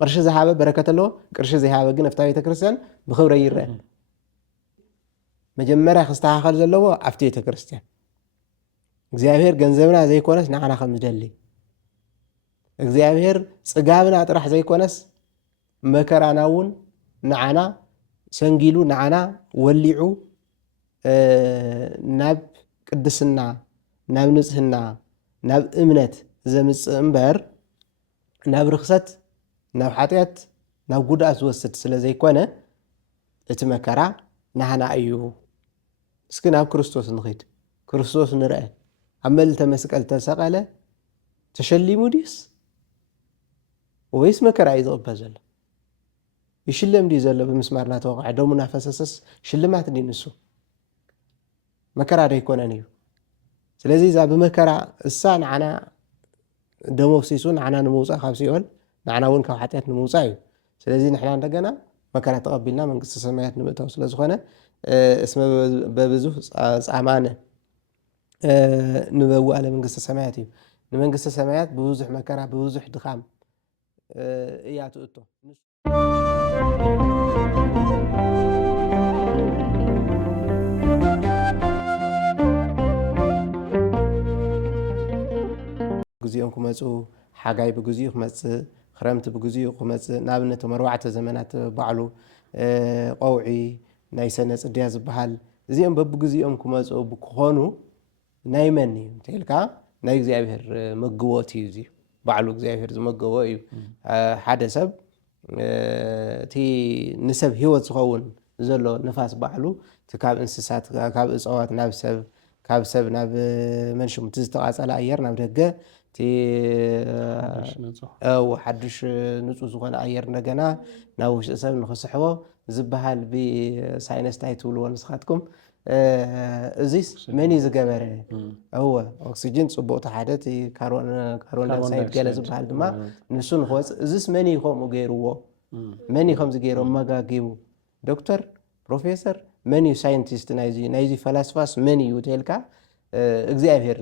ቅርሺ ዝሃበ በረከት ኣለዎ ቅርሺ ዘይሃበ ግን ኣብታ ቤተ ክርስቲያን ብክብረ ይርአ መጀመርያ ክስተኻኸል ዘለዎ ኣብቲ ቤተ ክርስቲያን እግዚአብሔር ገንዘብና ዘይኮነስ ንዓና ከም ዝደሊ እግዚአብሔር ጽጋብና ጥራሕ ዘይኮነስ መከራና እውን ንዓና ሰንጊሉ ንዓና ወሊዑ ናብ ቅድስና ናብ ንጽህና ናብ እምነት ዘምጽእ እምበር ናብ ርክሰት ናብ ሓጢአት ናብ ጉድኣት ዝወስድ ስለ ዘይኮነ እቲ መከራ ናህና እዩ እስኪ ናብ ክርስቶስ ንኸይድ ክርስቶስ ንርአ ኣብ መልዕልተ መስቀል ተሰቐለ ተሸሊሙ ድዩስ ወይስ መከራ እዩ ዝቕበል ዘሎ ይሽለም ድዩ ዘሎ ብምስማር እናተወቅዐ ደሙ እናፈሰሰስ ሽልማት ድዩ ንሱ መከራ ዶ ኣይኮነን እዩ ስለዚ እዛ ብመከራ እሳ ንዓና ደሞ ፍሲሱ ንዓና ንምውፃእ ካብ ሲኦል ንዓና እውን ካብ ሓጢአት ንምውፃእ እዩ ስለዚ ንሕና እንደገና መከራ ተቐቢልና መንግስቲ ሰማያት ንምእታው ስለ ዝኾነ እስመ በብዙሕ ጻማነ ንበውእ ኣለ መንግስቲ ሰማያት እዩ ንመንግስቲ ሰማያት ብብዙሕ መከራ ብብዙሕ ድኻም እያ ትእቶግዚኦም ክመፁ ሓጋይ ብግዚኡ ክመፅእ ክረምቲ ብግዚኡ ክመፅእ ንኣብነት ኣርባዕተ ዘመናት ባዕሉ ቆውዒ ናይ ሰነ ጽድያ ዝበሃል እዚኦም በብግዚኦም ክመፁ ክኾኑ ናይ መን እዩ እንተኢልካ ናይ እግዚኣብሔር መግቦት እዩ እዚ ባዕሉ እግዚኣብሔር ዝመገቦ እዩ ሓደ ሰብ እቲ ንሰብ ህይወት ዝኸውን ዘሎ ንፋስ ባዕሉ እቲ ካብ እንስሳት ካብ እፅዋት ናብ ሰብ ካብ ሰብ ናብ መንሽም እቲ ዝተቓፀለ ኣየር ናብ ደገ እቲ ሓድሽ ንፁህ ዝኾነ ኣየር እንደገና ናብ ውሽጢ ሰብ ንኽስሕቦ ዝበሃል ብሳይነስ እንታይ ትብልዎ ንስኻትኩም እዚ መን እዩ ዝገበረ እወ ኦክሲጅን ፅቡቕቲ ሓደ እቲ ካርቦን ዳይኦክሳይድ ገለ ዝበሃል ድማ ንሱ ንክወፅእ እዚስ መን እዩ ከምኡ ገይርዎ መን እዩ ከምዚ ገይሮም መጋጊቡ ዶክተር ፕሮፌሰር መን እዩ ሳይንቲስት ናይዚ ፈላስፋስ መን እዩ ተልካ እግዚኣብሔር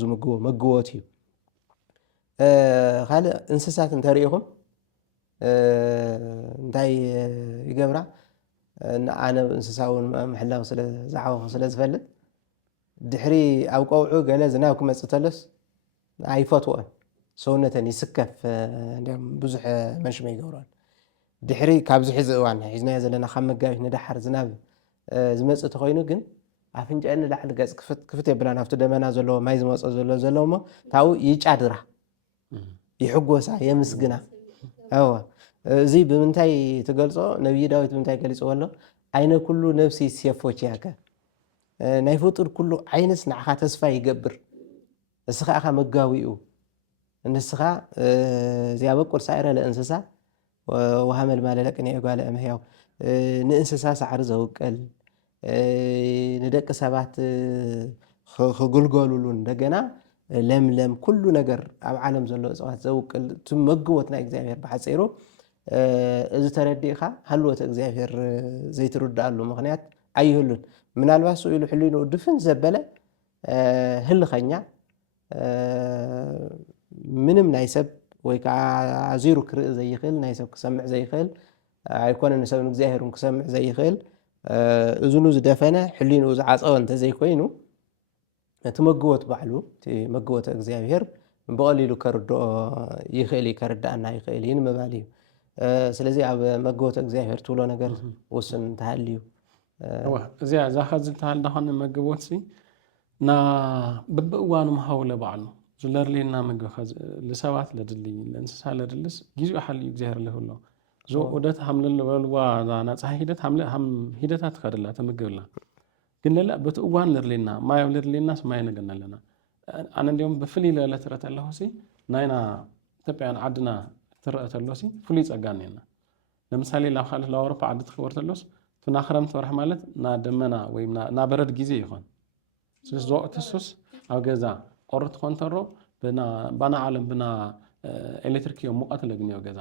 ዝምግቦ መግቦት እዩ ካልእ እንስሳት እንተሪኢኹም እንታይ ይገብራ ኣነ እንስሳ እውን ምሕላው ዝዓወኹ ስለ ዝፈልጥ ድሕሪ ኣብ ቀውዑ ገለ ዝናብ ክመፅእ ተሎስ ኣይፈትዎን ሰውነተን ይስከፍ ብዙሕ መንሽመ ይገብሮን ድሕሪ ካብዚ ሕዚ እዋን ሒዝናዮ ዘለና ካብ መጋቢት ንዳሓር ዝናብ ዝመፅእ ተኮይኑ ግን ኣፍንጫአን ንላዕሊ ገፅ ክፍት የብላ ናብቲ ደመና ዘለዎ ማይ ዝመፀ ዘሎ እሞ ታው ይጫድራ ይሕጎሳ የምስግና ኣዎ እዚ ብምንታይ ትገልጾ ነብይ ዳዊት ብምንታይ ገሊጽዎ ኣሎ ዓይነ ኩሉ ነፍሲ ሲየፎች ያከ ናይ ፍጡር ኩሉ ዓይንስ ንዓኻ ተስፋ ይገብር እስኻ ኢኻ መጋዊኡ እንስኻ እዚኣ በቁር ሳዕረ ለእንስሳ ወሃመል ማለለቅን የጓለ እምሕያው ንእንስሳ ሳዕሪ ዘውቀል ንደቂ ሰባት ክግልገሉሉ እንደገና ለምለም ኩሉ ነገር ኣብ ዓለም ዘሎ እፅዋት ዘውቅል መግቦት ናይ እግዚኣብሔር ብሓፂሩ እዚ ተረዲእኻ ሃልወት እግዚኣብሔር ዘይትርዳእሉ ምክንያት ኣይህሉን ምናልባት ኢሉ ሕሊኑ ድፍን ዘበለ ህልኸኛ ምንም ናይ ሰብ ወይ ከዓ ኣዚሩ ክርኢ ዘይኽእል ናይ ሰብ ክሰምዕ ዘይኽእል ኣይኮነ ንሰብ ንእግዚኣብሔር ክሰምዕ ዘይኽእል እዝኑ ዝደፈነ ሕሊኑ ዝዓፀወ እንተዘይኮይኑ እቲ መግቦት ባዕሉ እቲ መግቦት እግዚኣብሔር ብቐሊሉ ከርድኦ ይኽእል ከርዳእና ይኽእል እዩ ንምባል እዩ ስለዚ ኣብ መግቦት እግዚኣብሔር ትብሎ ነገር ውስን እንተሃልዩ እዚኣ ዛኸ ዝተሃል ዳኾነ መግቦት ና በብእዋኑ መሃውለ ባዕሉ ዝለርሌና ምግቢ ለሰባት ለድሊ ለእንስሳ ለድልስ ግዚኡ ሓልዩ እግዚኣብሔር ለህሎ ዞኡደት ሃምለለ በልዋ ናፀሓ ሂደት ሂደታት ትኸድላ ተምግብላ ግን ለላ በቲ እዋን ለርሌና ማይ ለርሌና ማይ ነገርና ኣለና ኣነ እንዲኦም ብፍልይ ለለ ትረአ ኣለኹ ናይና ኢትዮጵያን ዓድና ትረአ ተሎሲ ፍሉይ ፀጋ እኒአና ለምሳሌ ናብ ካልእ ኣውሮፓ ዓዲ ትኽበር ተሎስ ና ክረምቲ ወርሒ ማለት ና ደመና ወይ ና በረድ ግዜ ይኾን ስለዚ ወቅቲ ሱስ ኣብ ገዛ ቆሪ ትኾን ተሮ ባና ዓለም ብና ኤሌክትሪክ እዮም ሙቐት ለግንዮ ገዛ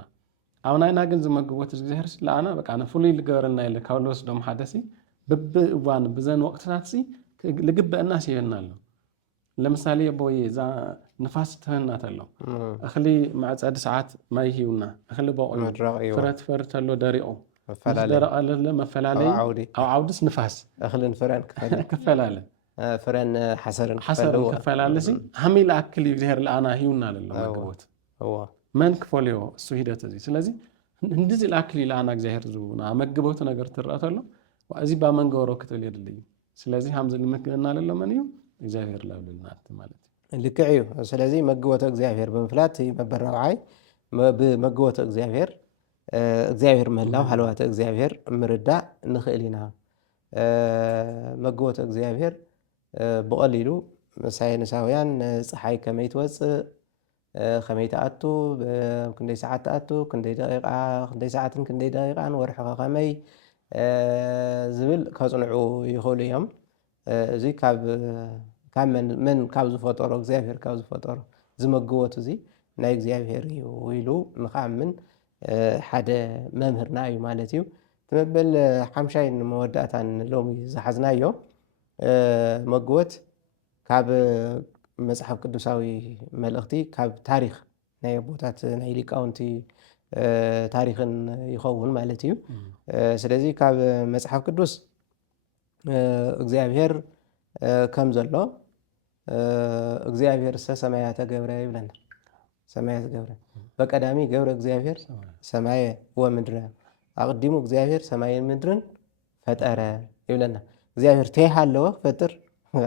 ኣብ ናይና ግን ዝመግቦት እግዚኣብሔር ለኣና በቃ ፍሉይ ዝገበረልና የለ ካብ ልወስዶም ሓደሲ በብእዋን ብዘን ወቅትታት ልግበአና ሲበና ኣሎ ለምሳሌ ቦይ እዛ ንፋስ ትህና ተሎ እኽሊ ማዕፀዲ ሰዓት ማይ ሂውና እኽሊ በቑሉ ፍረት ፈርት ተሎ ደሪቑ ምስ ደረቐለ መፈላለዩ ኣብ ዓውድስ ንፋስ እኽልን ፍረን ክፈላለ ፍረን ሓሰርን ክፈላለሲ ሃመይ ለኣክል እግዚኣብሔር ለኣና ሂውና ለሎ መግቦት መን ክፈልዮ እሱ ሂደት እዚ ስለዚ እንደዚ ለኣክል ለኣና እግዚኣብሔር ዝቡና መግቦት ነገር ትረአ ተሎ እዚ ባመንገበሮ ክትብል የድልዩ ስለዚ ሃምዚ ልምክእና ለሎ መን እዩ እግዚኣብሔር ለብልና ማለት እዩ ልክዕ እዩ ስለዚ መግቦቶ እግዚኣብሔር ብምፍላጥ መበራብዓይ ብመግቦቶ እግዚኣብሔር ምህላው ሃልዋቶ እግዚኣብሔር ምርዳእ ንኽእል ኢና መግቦቶ እግዚኣብሔር ብቐሊሉ ሳይንሳውያን ፀሓይ ከመይ ትወፅእ ከመይ ተኣቱ ክንደይ ሰዓት ተኣቱ ክንደይ ሰዓትን ክንደይ ደቂቃን ወርሒ ከመይ ዝብል ከፅንዑ ይኽእሉ እዮም እዚ ካብ መን ካብ ዝፈጠሮ እግዚኣብሔር ካብ ዝፈጠሮ ዝመግቦት እዚ ናይ እግዚኣብሔር እዩ ኢሉ ንኽኣምን ሓደ መምህርና እዩ ማለት እዩ ትመበል ሓምሻይን መወዳእታን ሎሚ ዝሓዝናዮ መግቦት ካብ መፅሓፍ ቅዱሳዊ መልእኽቲ ካብ ታሪክ ናይ ኣቦታት ናይ ሊቃውንቲ ታሪክን ይኸውን ማለት እዩ ስለዚ ካብ መፅሓፍ ቅዱስ እግዚኣብሔር ከም ዘሎ እግዚኣብሔር ሰማያተ ገብረ ይብለና ሰማያተ ገብረ በቀዳሚ ገብረ እግዚኣብሔር ሰማየ ወምድረ ኣቅዲሙ እግዚአብሔር ሰማይን ምድርን ፈጠረ ይብለና እግዚአብሔር ተይሃለወ ፈጥር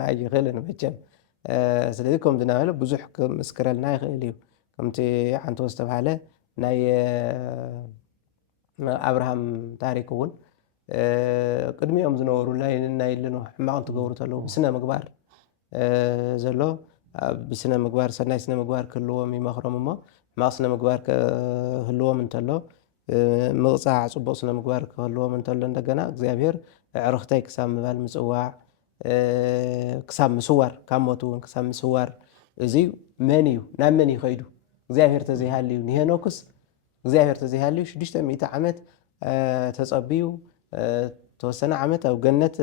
ኣይኽእልን መቸም ስለዚ ከም ዝነበለ ብዙሕ ክምስክረልና ይኽእል እዩ ከምቲ ሓንቶ ዝተባሃለ ናይ አብርሃም ታሪክ እውን ቅድሚኦም ዝነበሩ ናይ ልኖ ሕማቕ እንትገብሩ ተለዉ ብስነ ምግባር ዘሎ ብስነ ምግባር ሰናይ ስነ ምግባር ክህልዎም ይመኽሮም እሞ ሕማቕ ስነ ምግባር ክህልዎም እንተሎ ምቕፃዕ ፅቡቕ ስነ ምግባር ክህልዎም እንተሎ እንደገና እግዚአብሔር ዕርኽተይ ክሳብ ምባል ምፅዋዕ ክሳብ ምስዋር ካብ ሞት እውን ክሳብ ምስዋር እዚ መን እዩ ናብ መን ይኸይዱ እግዚአብሔር ተዘይሃልዩ ንሄኖክስ እግዚአብሔር ተዘይሃልዩ 600 ዓመት ተፀቢዩ ተወሰነ ዓመት ኣብ ገነት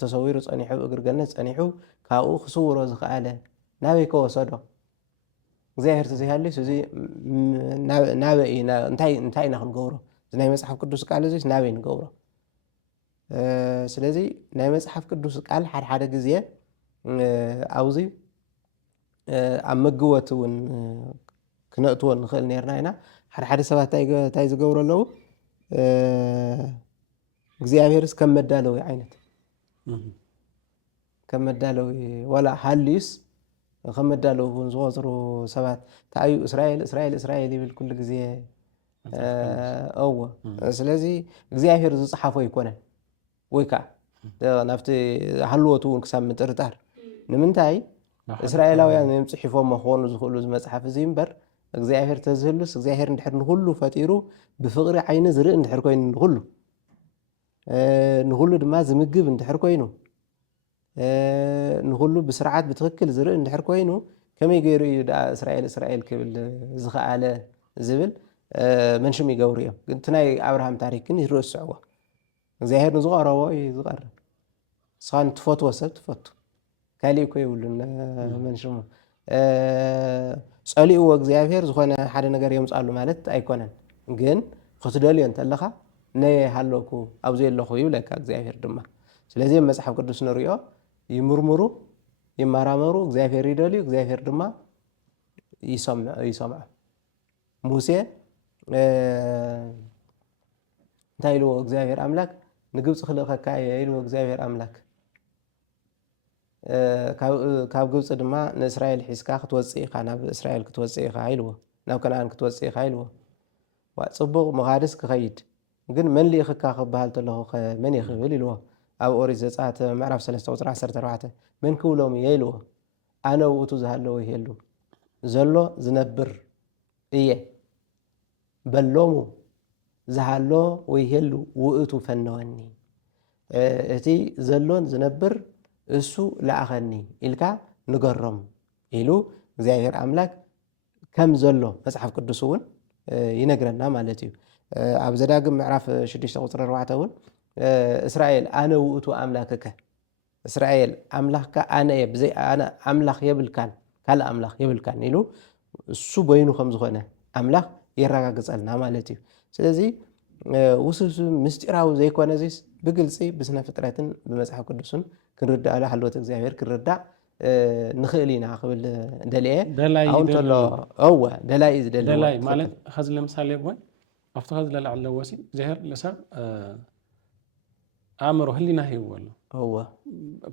ተሰዊሩ ፀኒሑ እግሪ ገነት ፀኒሑ ካብኡ ክስውሮ ዝኽኣለ ናበይ ከወሰዶ እግዚአብሔር ተዘይሃልዩ እዚ ናበይ እንታይ ኢና ክንገብሮ እዚ ናይ መፅሓፍ ቅዱስ ቃል እዚ ናበይ ንገብሮ ስለዚ ናይ መፅሓፍ ቅዱስ ቃል ሓደ ግዜ ኣብዚ ኣብ መግቦት እውን ክነእትዎ ንኽእል ነርና ኢና ሓደ ሰባት እንታይ ዝገብሩ ኣለዉ እግዚኣብሔርስ ከም መዳለዊ ዓይነት ከም መዳለዊ ወላ ሃልዩስ ከም መዳለዊ እውን ዝቆፅሩ ሰባት ታዩ እስራኤል ይብል ኩሉ ግዜ እዎ ስለዚ እግዚኣብሔር ዝፀሓፎ ይኮነን ወይ ከዓ ናብቲ ሃልወቱ እውን ክሳብ ምጥርጣር ንምንታይ እስራኤላውያን እዮም ፅሒፎም ክኾኑ ዝኽእሉ ዝመፅሓፍ እዚ እምበር እግዚአብሔር ተዝህሉስ እግዚአብሔር እንድሕር ንኩሉ ፈጢሩ ብፍቕሪ ዓይኒ ዝርኢ እንድሕር ኮይኑ ንኩሉ ድማ ዝምግብ እንድሕር ኮይኑ ንኩሉ ብስርዓት ብትክክል ዝርኢ እንድሕር ኮይኑ ከመይ ገይሩ እዩ ዳ እስራኤል ክብል ዝኽኣለ ዝብል መንሽም ይገብሩ እዮም ግን እቲ ናይ አብርሃም ታሪክ ግን ይርስዕዎ እግዚአብሔር ንዝቐረቦ እዩ ዝቐርብ ንስኻ ትፈትዎ ሰብ ትፈቱ ካሊእ እኮ የብሉን መንሽሙ ፀሊእዎ እግዚአብሔር ዝኾነ ሓደ ነገር የምፃሉ ማለት ኣይኮነን ግን ክትደልዮ እንተለኻ ነየ ሃለኩ ኣብዚ ኣለኹ ይብለካ እግዚአብሔር ድማ ስለዚ መፅሓፍ ቅዱስ ንሪኦ ይምርምሩ ይመራመሩ እግዚአብሔር ይደልዩ እግዚአብሔር ድማ ይሰምዖ ሙሴ እንታይ ኢልዎ እግዚአብሔር ኣምላክ ንግብፂ ክልእኸካ እየ ኢልዎ እግዚአብሔር ኣምላክ ካብ ግብፂ ድማ ንእስራኤል ሒዝካ ክትወፅእ ኢኻ ናብ እስራኤል ክትወፅእ ኢኻ ኢልዎ ናብ ከነኣን ክትወፅእ ኢኻ ኢልዎ ፅቡቕ መኻድስ ክኸይድ ግን መን ልኢኽካ ክበሃል ተለኹ መን ይኽብል ኢልዎ ኣብ ኦሪት ዘፀአት ምዕራፍ 3 ቁፅሪ 14 መን ክብሎም እየ ኢልዎ ኣነ ውእቱ ዝሃለወ ይሄሉ ዘሎ ዝነብር እየ በሎሙ ዝሃሎ ወይሄሉ ውእቱ ፈነወኒ እቲ ዘሎን ዝነብር እሱ ለኣኸኒ ኢልካ ንገሮም ኢሉ እግዚአብሔር ኣምላክ ከም ዘሎ መፅሓፍ ቅዱስ እውን ይነግረና ማለት እዩ ኣብ ዘዳግም ምዕራፍ 6 ቁፅሪ 4 እውን እስራኤል ኣነ ውእቱ ኣምላክከ እስራኤል ኣምላኽካ ኣነ እየ ብዘይ ኣነ ኣምላኽ የብልካን ካልእ ኣምላኽ የብልካን ኢሉ እሱ በይኑ ከም ዝኾነ ኣምላኽ የረጋግፀልና ማለት እዩ። ስለዚ ውስብስብ ምስጢራዊ ዘይኮነ ዚስ ብግልፂ ብስነ ፍጥረትን ብመፅሓፍ ቅዱስን ክንርዳእ ሃልወት እግዚኣብሔር ክንርዳእ ንኽእል ኢና ክብል ደልየ ኣሁን ተሎ እወ ደላይ እዩ ዝደሊ ደላይ ማለት ኸዚ ለምሳሌ ወይ ኣብቲ ኸዚ ለላዕለ ወሲ እግዚኣብሔር ለሰብ ኣእምሮ ህሊና ሂብዎ ኣሎ እወ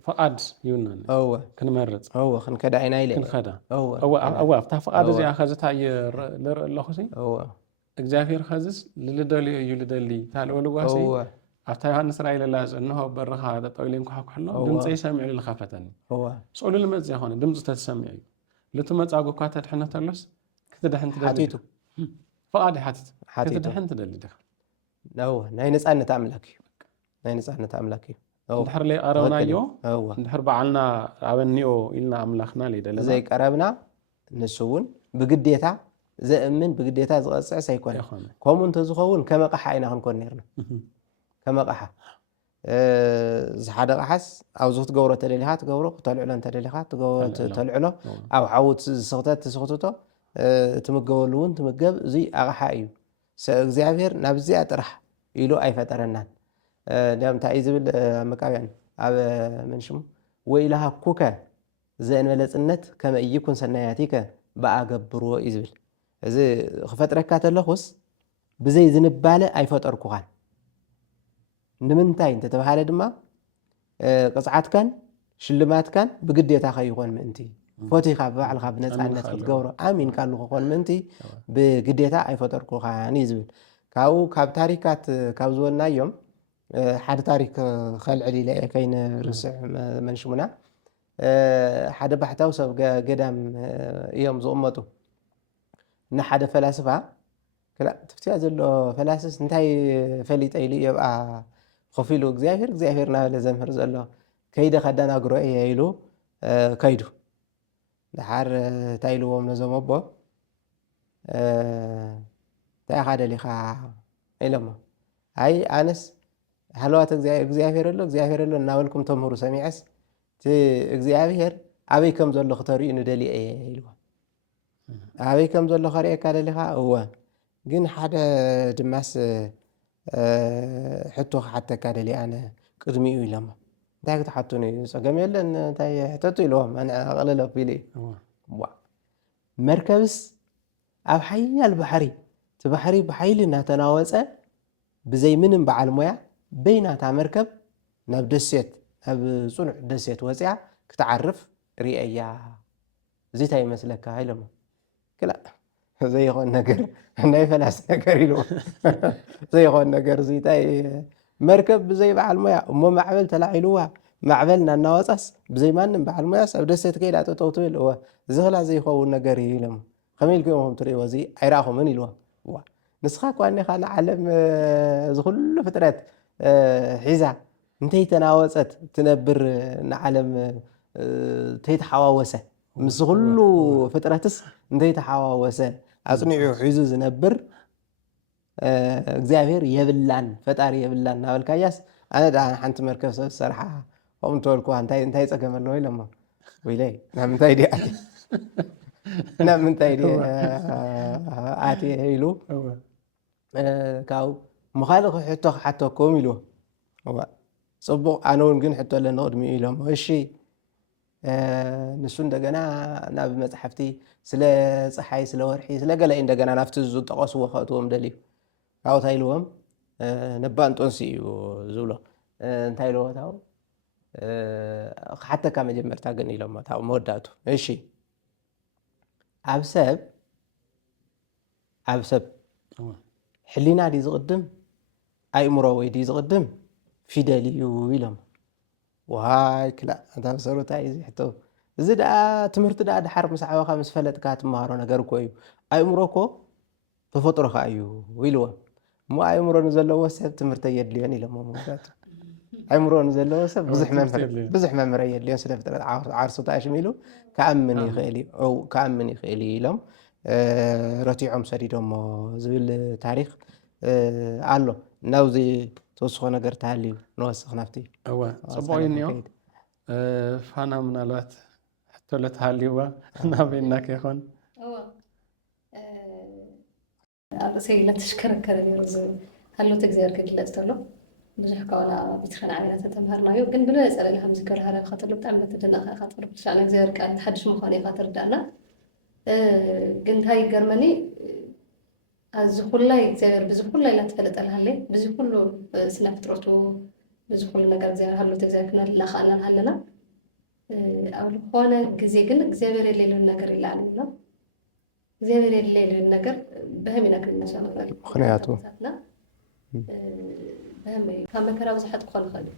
ፈቃድ ይውና እወ ክንመርፅ እወ ክንከዳ ኢና ኢለ ክንከዳ እወ እወ ኣብታ ፈቃድ እዚኣ ኸዚታ ልርኢ ኣለኹ እወ እግዚኣብሔር ኸዚስ ልደልዮ እዩ ልደሊ ታልወልዋሲ ኣብታ ዮሃንስ ራእይ ለላፅ እንሆ በርኻ ጠጠው ኢለ እንኳሓኩሕ ኣሎ ድምፀይ ሰሚዑ ዝኸፈተኒ ስእሉ ልመፅእ ይኾነ ድምፂ ተሰሚዑ እዩ ልትመፃጉ እኳ ተድሕነ ተሎስ ክትድሕን ትደሊ ፈቃድ ሓቲቱ ክትድሕን ትደሊ ዲኻ ናይ ነፃነት ኣምላክ እዩ ናይ ነፃነት ኣምላክ እዩ እንድሕር ዘይቀረብናዮ እንድሕር በዓልና ኣበኒኦ ኢልና ኣምላኽና ለይደለና ዘይቀረብና ንሱ እውን ብግዴታ ዘእምን ብግዴታ ዝቐፅዕስ ኣይኮነ ከምኡ እንተዝኸውን ከመቕሓ ኢና ክንኮን ነርና ከመቕሓ ዝሓደ ቕሓስ ኣብዚ ክትገብሮ ተደሊኻ ትገብሮ ክተልዕሎ እንተደሊኻ ተልዕሎ ኣብ ሓውት ዝስኽተት ትስኽትቶ ትምገበሉ እውን ትምገብ እዙይ ኣቕሓ እዩ እግዚኣብሔር ናብዚኣ ጥራሕ ኢሉ ኣይፈጠረናን እንታይ እዩ ዝብል መቃብያን ኣብ መንሽሙ ወኢልሃኩከ ዘእንበለፅነት ከመ ኢይኩን ሰናያቲከ ብኣገብርዎ እዩ ዝብል እዚ ክፈጥረካ ተለኹስ ብዘይ ዝንባለ ኣይፈጠርኩኻን ንምንታይ እንተተባሃለ ድማ ቅፅዓትካን ሽልማትካን ብግዴታ ከይኾን ምእንቲ ፈቲኻ ብባዕልኻ ብነፃነት ክትገብሮ ኣሚንካ ኣሉ ክኾን ምእንቲ ብግዴታ ኣይፈጠርኩኻን እዩ ዝብል ካብኡ ካብ ታሪካት ካብ ዝበልናዮም ሓደ ታሪክ ከልዕል ኢለ ከይንርስዕ መንሽሙና ሓደ ባሕታዊ ሰብ ገዳም እዮም ዝቕመጡ ንሓደ ፈላስፋ ትፍትያ ዘሎ ፈላስስ እንታይ ፈሊጠ ኢሉ የብኣ ኮፍ ኢሉ እግዚኣብሔር ናበለ ዘምህር ዘሎ ከይደ ከዳናግሮ እየ ኢሉ ከይዱ ድሓር እንታይ ኢልዎም ነዞም ኣቦ እንታይ ኢኻ ደሊኻ ኢሎሞ ኣይ ኣነስ ሃልዋት እግዚኣብሔር ኣሎ እናበልኩም ተምህሩ ሰሚዐስ እቲ እግዚኣብሔር ኣበይ ከም ዘሎ ክተርእዩ ንደሊየ እየ ኢልዎ ኣበይ ከም ዘሎ ከርእየካ ደሊኻ እወ ግን ሓደ ድማስ ሕቶ ክሓተካ ደሊ ኣነ ቅድሚኡ ኢሎሞ እንታይ ክትሓቱን እዩ ፀገም የለን እንታይ ሕተቱ ኢልዎም ኣነ ኣቕልለ ኣቢሉ እዩ መርከብስ ኣብ ሓያል ባሕሪ እቲ ባሕሪ ብሓይሊ እናተናወፀ ብዘይ ምንም በዓል ሞያ በይናታ መርከብ ናብ ደሴት ናብ ፅኑዕ ደሴት ወፅያ ክትዓርፍ ርአያ እዚ እንታይ ይመስለካ ኢሎሞ ክላ ዘይኮን ነገር ናይ ፈላስ ነገር ኢልዎ ዘይኮን ነገር እዚ እንታይ መርከብ ብዘይ በዓል ሞያ እሞ ማዕበል ተላዒልዋ ማዕበል እናናወፃስ ብዘይ ማንም በዓል ሞያስ ኣብ ደሴት ከይዳ ጠጠው ትብል እወ እዚ ክላ ዘይኸውን ነገር እዩ ኢሎሞ ከመይ ኢልኩም ትርእይዎ እዚ ኣይረኣኹምን ኢልዎ ንስኻ ኳኒኻ ንዓለም ዝኩሉ ፍጥረት ሒዛ እንተይተናወፀት ትነብር ንዓለም እንተይተሓዋወሰ ምስ ኩሉ ፍጥረትስ እንተይተሓዋወሰ ኣፅኒዑ ሒዙ ዝነብር እግዚኣብሔር የብላን ፈጣሪ የብላን ናበልካያስ ኣነ ዳ ሓንቲ መርከብ ሰብ ዝሰርሓ ከምኡ እንተበልክዋ እንታይ ፀገም ኣለዎ ኢሎሞ ወይለይ ናብ ምንታይ ዲ ናብ ምንታይ ዲ ኣትየ ኢሉ ካብኡ ምኻልእ ሕቶ ክሓተኩም ኢልዎ ፅቡቕ ኣነ እውን ግን ሕቶ ኣለኒ ቅድሚኡ ኢሎሞ እሺ ንሱ እንደገና ናብ መፅሓፍቲ ስለ ፀሓይ ስለ ወርሒ ስለ ገለ እንደገና ናብቲ ዝጠቐስዎ ከእትዎም ደልዩ ካብኡ እንታይ ኢልዎም ነባ እንጦንሲ እዩ ዝብሎ እንታይ ኢልዎ ታው ክሓተካ መጀመርታ ግን ኢሎሞ ታው መወዳእቱ እሺ ኣብ ሰብ ሕሊና ዲ ዝቕድም ኣእምሮ ወይ ዲ ዝቕድም ፊደል እዩ ኢሎም ዋይ ክላ እንታ መሰረታ እዩ ሕቶ እዚ ደኣ ትምህርቲ ደኣ ድሓር ምስ ዓበኻ ምስ ፈለጥካ ትመሃሮ ነገር እኮ እዩ ኣእምሮኮ ተፈጥሮካ እዩ ኢልዎም እሞ ኣእምሮ ንዘለዎ ሰብ ትምህርቲ የድልዮን ኢሎሞ መወዳእቱ ኣእምሮ ንዘለዎ ሰብ ብዙሕ መምረ የድልዮን ስለ ፍጥረት ዓርሱ ተኣሽም ኢሉ ከኣምን ይኽእል እዩ ኢሎም ረቲዖም ሰዲዶሞ ዝብል ታሪክ ኣሎ ናብዚ ተወስኾ ነገር ተሃልዩ ንወስኽ ናብቲ እወ ፅቡቅ እዩ እኒኦ ፋና ምናልባት ثلاث هاليوا نابينك يخون أرسل لا تشكرك هلو تجزير كده لأستلو بجح كونا بتخن عينة تمهرنا يو كن بلو يسأل لهم ذكر هذا خاطر لو بتعمل تدنا خاطر بشأن جزير كان تحدش مخالي خاطر دانا كنت هاي جرماني از كل جزير بز كل لا تفلت الهلي بز كله سنة تروتو بز كل نجار جزير هلو تجزير كنا لا خالنا هلنا أو لخوانا جزير جزير الليل والنجار اللي علينا جزير الليل والنجار بهمنا كلنا شغل خنياتو بهمي كان مكرا بزحت كل خلي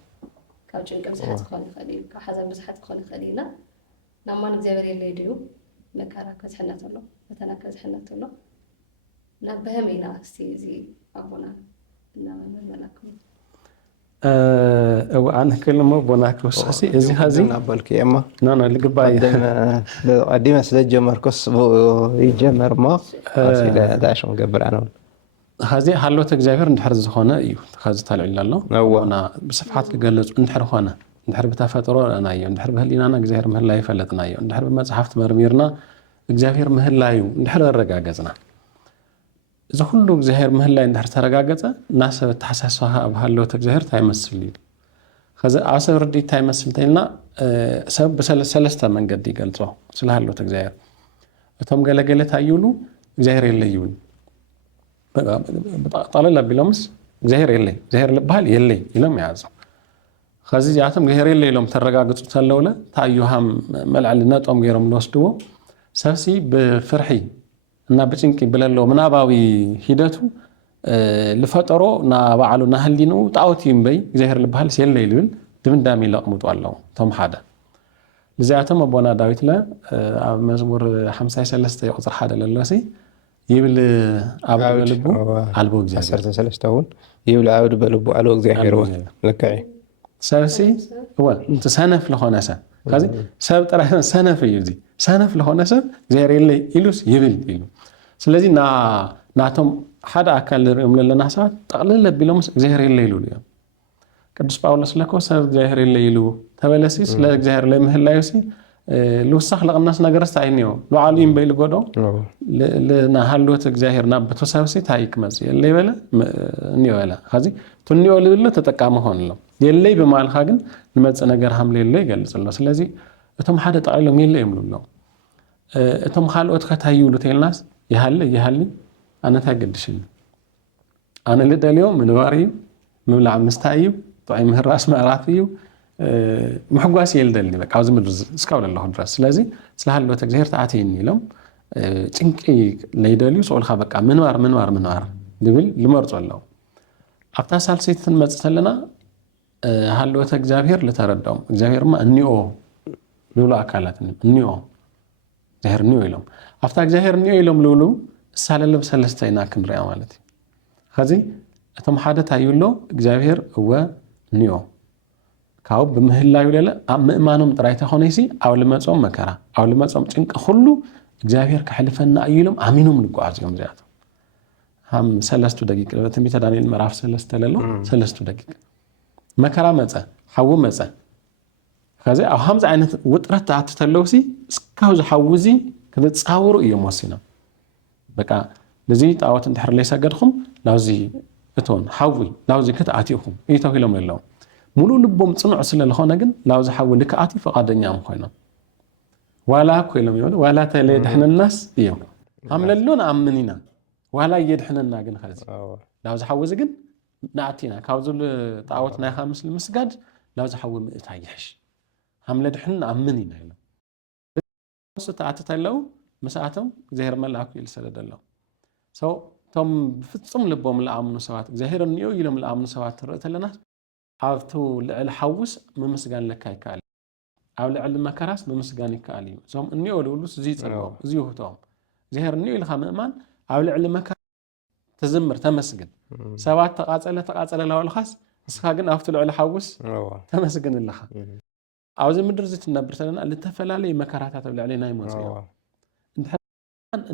كاوتشين كم زحت كل خلي كحزن بزحت كل خلينا لما نجزير الليل ديو مكرا كزحنا تلو مثلا كزحنا تلو لا بهمينا استيزي أبونا إنما ملكم أو أنا كلمة بوناك وصحي إزي هذه نقبلك يا إما نانا اللي قباي قديم سلجمر كوس يجمر ما أصيله داش مقبل عنه هذه حلو تجزير نحر زخانة أيوه خازت هالعلا الله أنا بصفحات الجلز نحر خانة نحر بتفترة أنا أيوه نحر بهاللي أنا جزير مهلا يفلتنا أيوه نحر بمسحفت مرميرنا جزير مهلا أيوه نحر الرجع جزنا إذا كله جزير مهلا نحر ترجع جزا ناس تحسسها بهاللو تجزير تايمسل لي خذ عصر دي تايمسل تيلنا سبب سلسلة من قدي قلته سلها اللو تجزير ثم قال تايولو جزير اللي يون طالع بلمس زهر يلي زهر لبهال يلي يلم يعزو خازي جاتم زهر يلي لهم ترغاغصو تلوله تايوهم ملعلنا طوم غيرهم لوسدو سبسي بفرحي እና በጭንቂ ብለለው ምናባዊ ሂደቱ ለፈጠሮ እና ባዓሉ ናህሊኑ ጣውቲም በይ እግዚአብሔር ልባል ሲል ይልብል ድምዳሜ ለቅሙጡ አለው ቶም ሓደ ለዚያተም አቦና ዳዊት ለ መዝሙር 53 ቁጥር 1 ለለሲ ይብል አብ በልቡ አልቦ እግዚአብሔር 13 ይብል አብ በልቡ አልቦ እግዚአብሔር ለካይ ሰብሲ ወ እንት ሰነፍ ለሆነ ሰብ ካዚ ሰብ ጥራ ሰነፍ ይዚ ሰነፍ ለሆነ ሰብ እግዚአብሔር የለ ኢሉስ ይብል ኢሉ ስለዚህ ናቶም ሓደ አካል ርም ለና ሰባት ጠቅለለ ቢሎምስ እግዚአብሔር የለ ኢሉ ነው ቅዱስ ጳውሎስ ለኮ ሰብ እግዚአብሔር የለ ኢሉ ተበለሲ ስለ እግዚአብሔር ለምህላዩሲ ልውሳኽ ለቅናስ ነገርስ ታይኒዮ ሉዓሊም በይል ጎዶ ለና ሃሎት እግዚአብሔርና በተሰብሲ ታይክመጽ የለ ይበለ እንይወላ ካዚ ትንዮ ልብለ ተጠቃመ ሆንሎ የለይ በማልኻ ግን ንመጽ ነገር ሐምለ የለ ይገልጽልናል ስለዚህ እቶም ሓደ ጣይሎም የለ ይምሉሎ እቶም ካልኦት ከታይውሉ ተልናስ ይሃሊ አነ ታገድሽል አነ ለደልዮ ምንባሪ ምብላዕ ምስታዩ ጣይ ምህራስ ማራፊዩ محقوس يلدلني بقى عاوز من اسكاول الله درس ስለዚህ ስለሃለው ተግዘር ታአቴን ይለም ጭንቂ ለይደልዩ ሶልኻ በቃ ምንዋር ልብል ልመርጾለው አፍታ ሳልሴትን መጽተለና ሃለው ተግዛብሔር ለተረዳው እግዚአብሔርማ እንዮ ሉሉ አካላት እንዮ እግዚአብሔር እንዮ ይለም አፍታ እግዚአብሔር እንዮ ይለም ሉሉ ሳለለብ ሰለስተይና ክንሪያ ማለት ከዚህ እቶም ሓደ ታይሎ እግዚአብሔር እወ እንዮ ካው በመህላዩ ለለ ምእማኖም ጥራይታ ሆነይሲ አው ለመጾም መከራ አው ለመጾም ጭንቅ ሁሉ እግዚአብሔር ከሕልፈና አይሉም አሚኑም ልጓዝዮም ዚያቱ ሃም 3 ደቂቃ በትንቢተ ዳንኤል ምዕራፍ 3 ለለው 3 ደቂቃ መከራ መጸ ሐው መጸ ከዚ አው ሃምዛ አይነት ውጥረት አትተለውሲ እስካው ዘሐውዚ ከበጻውሩ እየሞሲና በቃ ለዚህ ጣዖት እንድሕር ላይ ሰገድኩም ላውዚ እቶን ሐዊ ላውዚ ከተአቲኹም ይተውሂሎም ለለው ሙሉ ልቦም ጽኑዕ ስለለሆነ ግን ላው ዝሐው ልክአቲ ፈቃደኛም ኮይኖም ዋላ ኮይሎም ይወል ዋላ ተለድሕነ الناس ይም አምለሉን አምኒና ዋላ ይድሕነና ግን ኸዚ ላው ዝሐው ግን ናአቲና ካብዙል ጣዖት ናይ ኻምስ ምስጋድ ላው ዝሐው ምእታ ይሕሽ አምለድሕነ አምኒና ይሉ ተአተተለው መስአቶም እግዚአብሔር መልአኩ ይልሰለደለው ሰው ቶም ፍጹም ልቦም ለአምኑ ሰባት እግዚአብሔር እንዮ ይሎም ለአምኑ ሰባት ተረተለና አብቱ ለዕል ሐውስ መመስጋን ለካ ይካል አው ለዕል መከራስ መመስጋን ይካል ሶም እንዮ ለውሉስ እዚ ጽለው እዚ ይሁቶም እግዚአብሔር እንዮ ይልኻ ምእማን አው ለዕል መከራ ተዘምር ተመስግን ሰባት ተቃጸለ ላውልኻስ እስኻ ግን አብቱ ለዕል ሐውስ ተመስግን ለኻ አው ዘምድር ዝት ነብርተለና ለተፈላለየ መከራታት ለዕለና ይሞጽዮ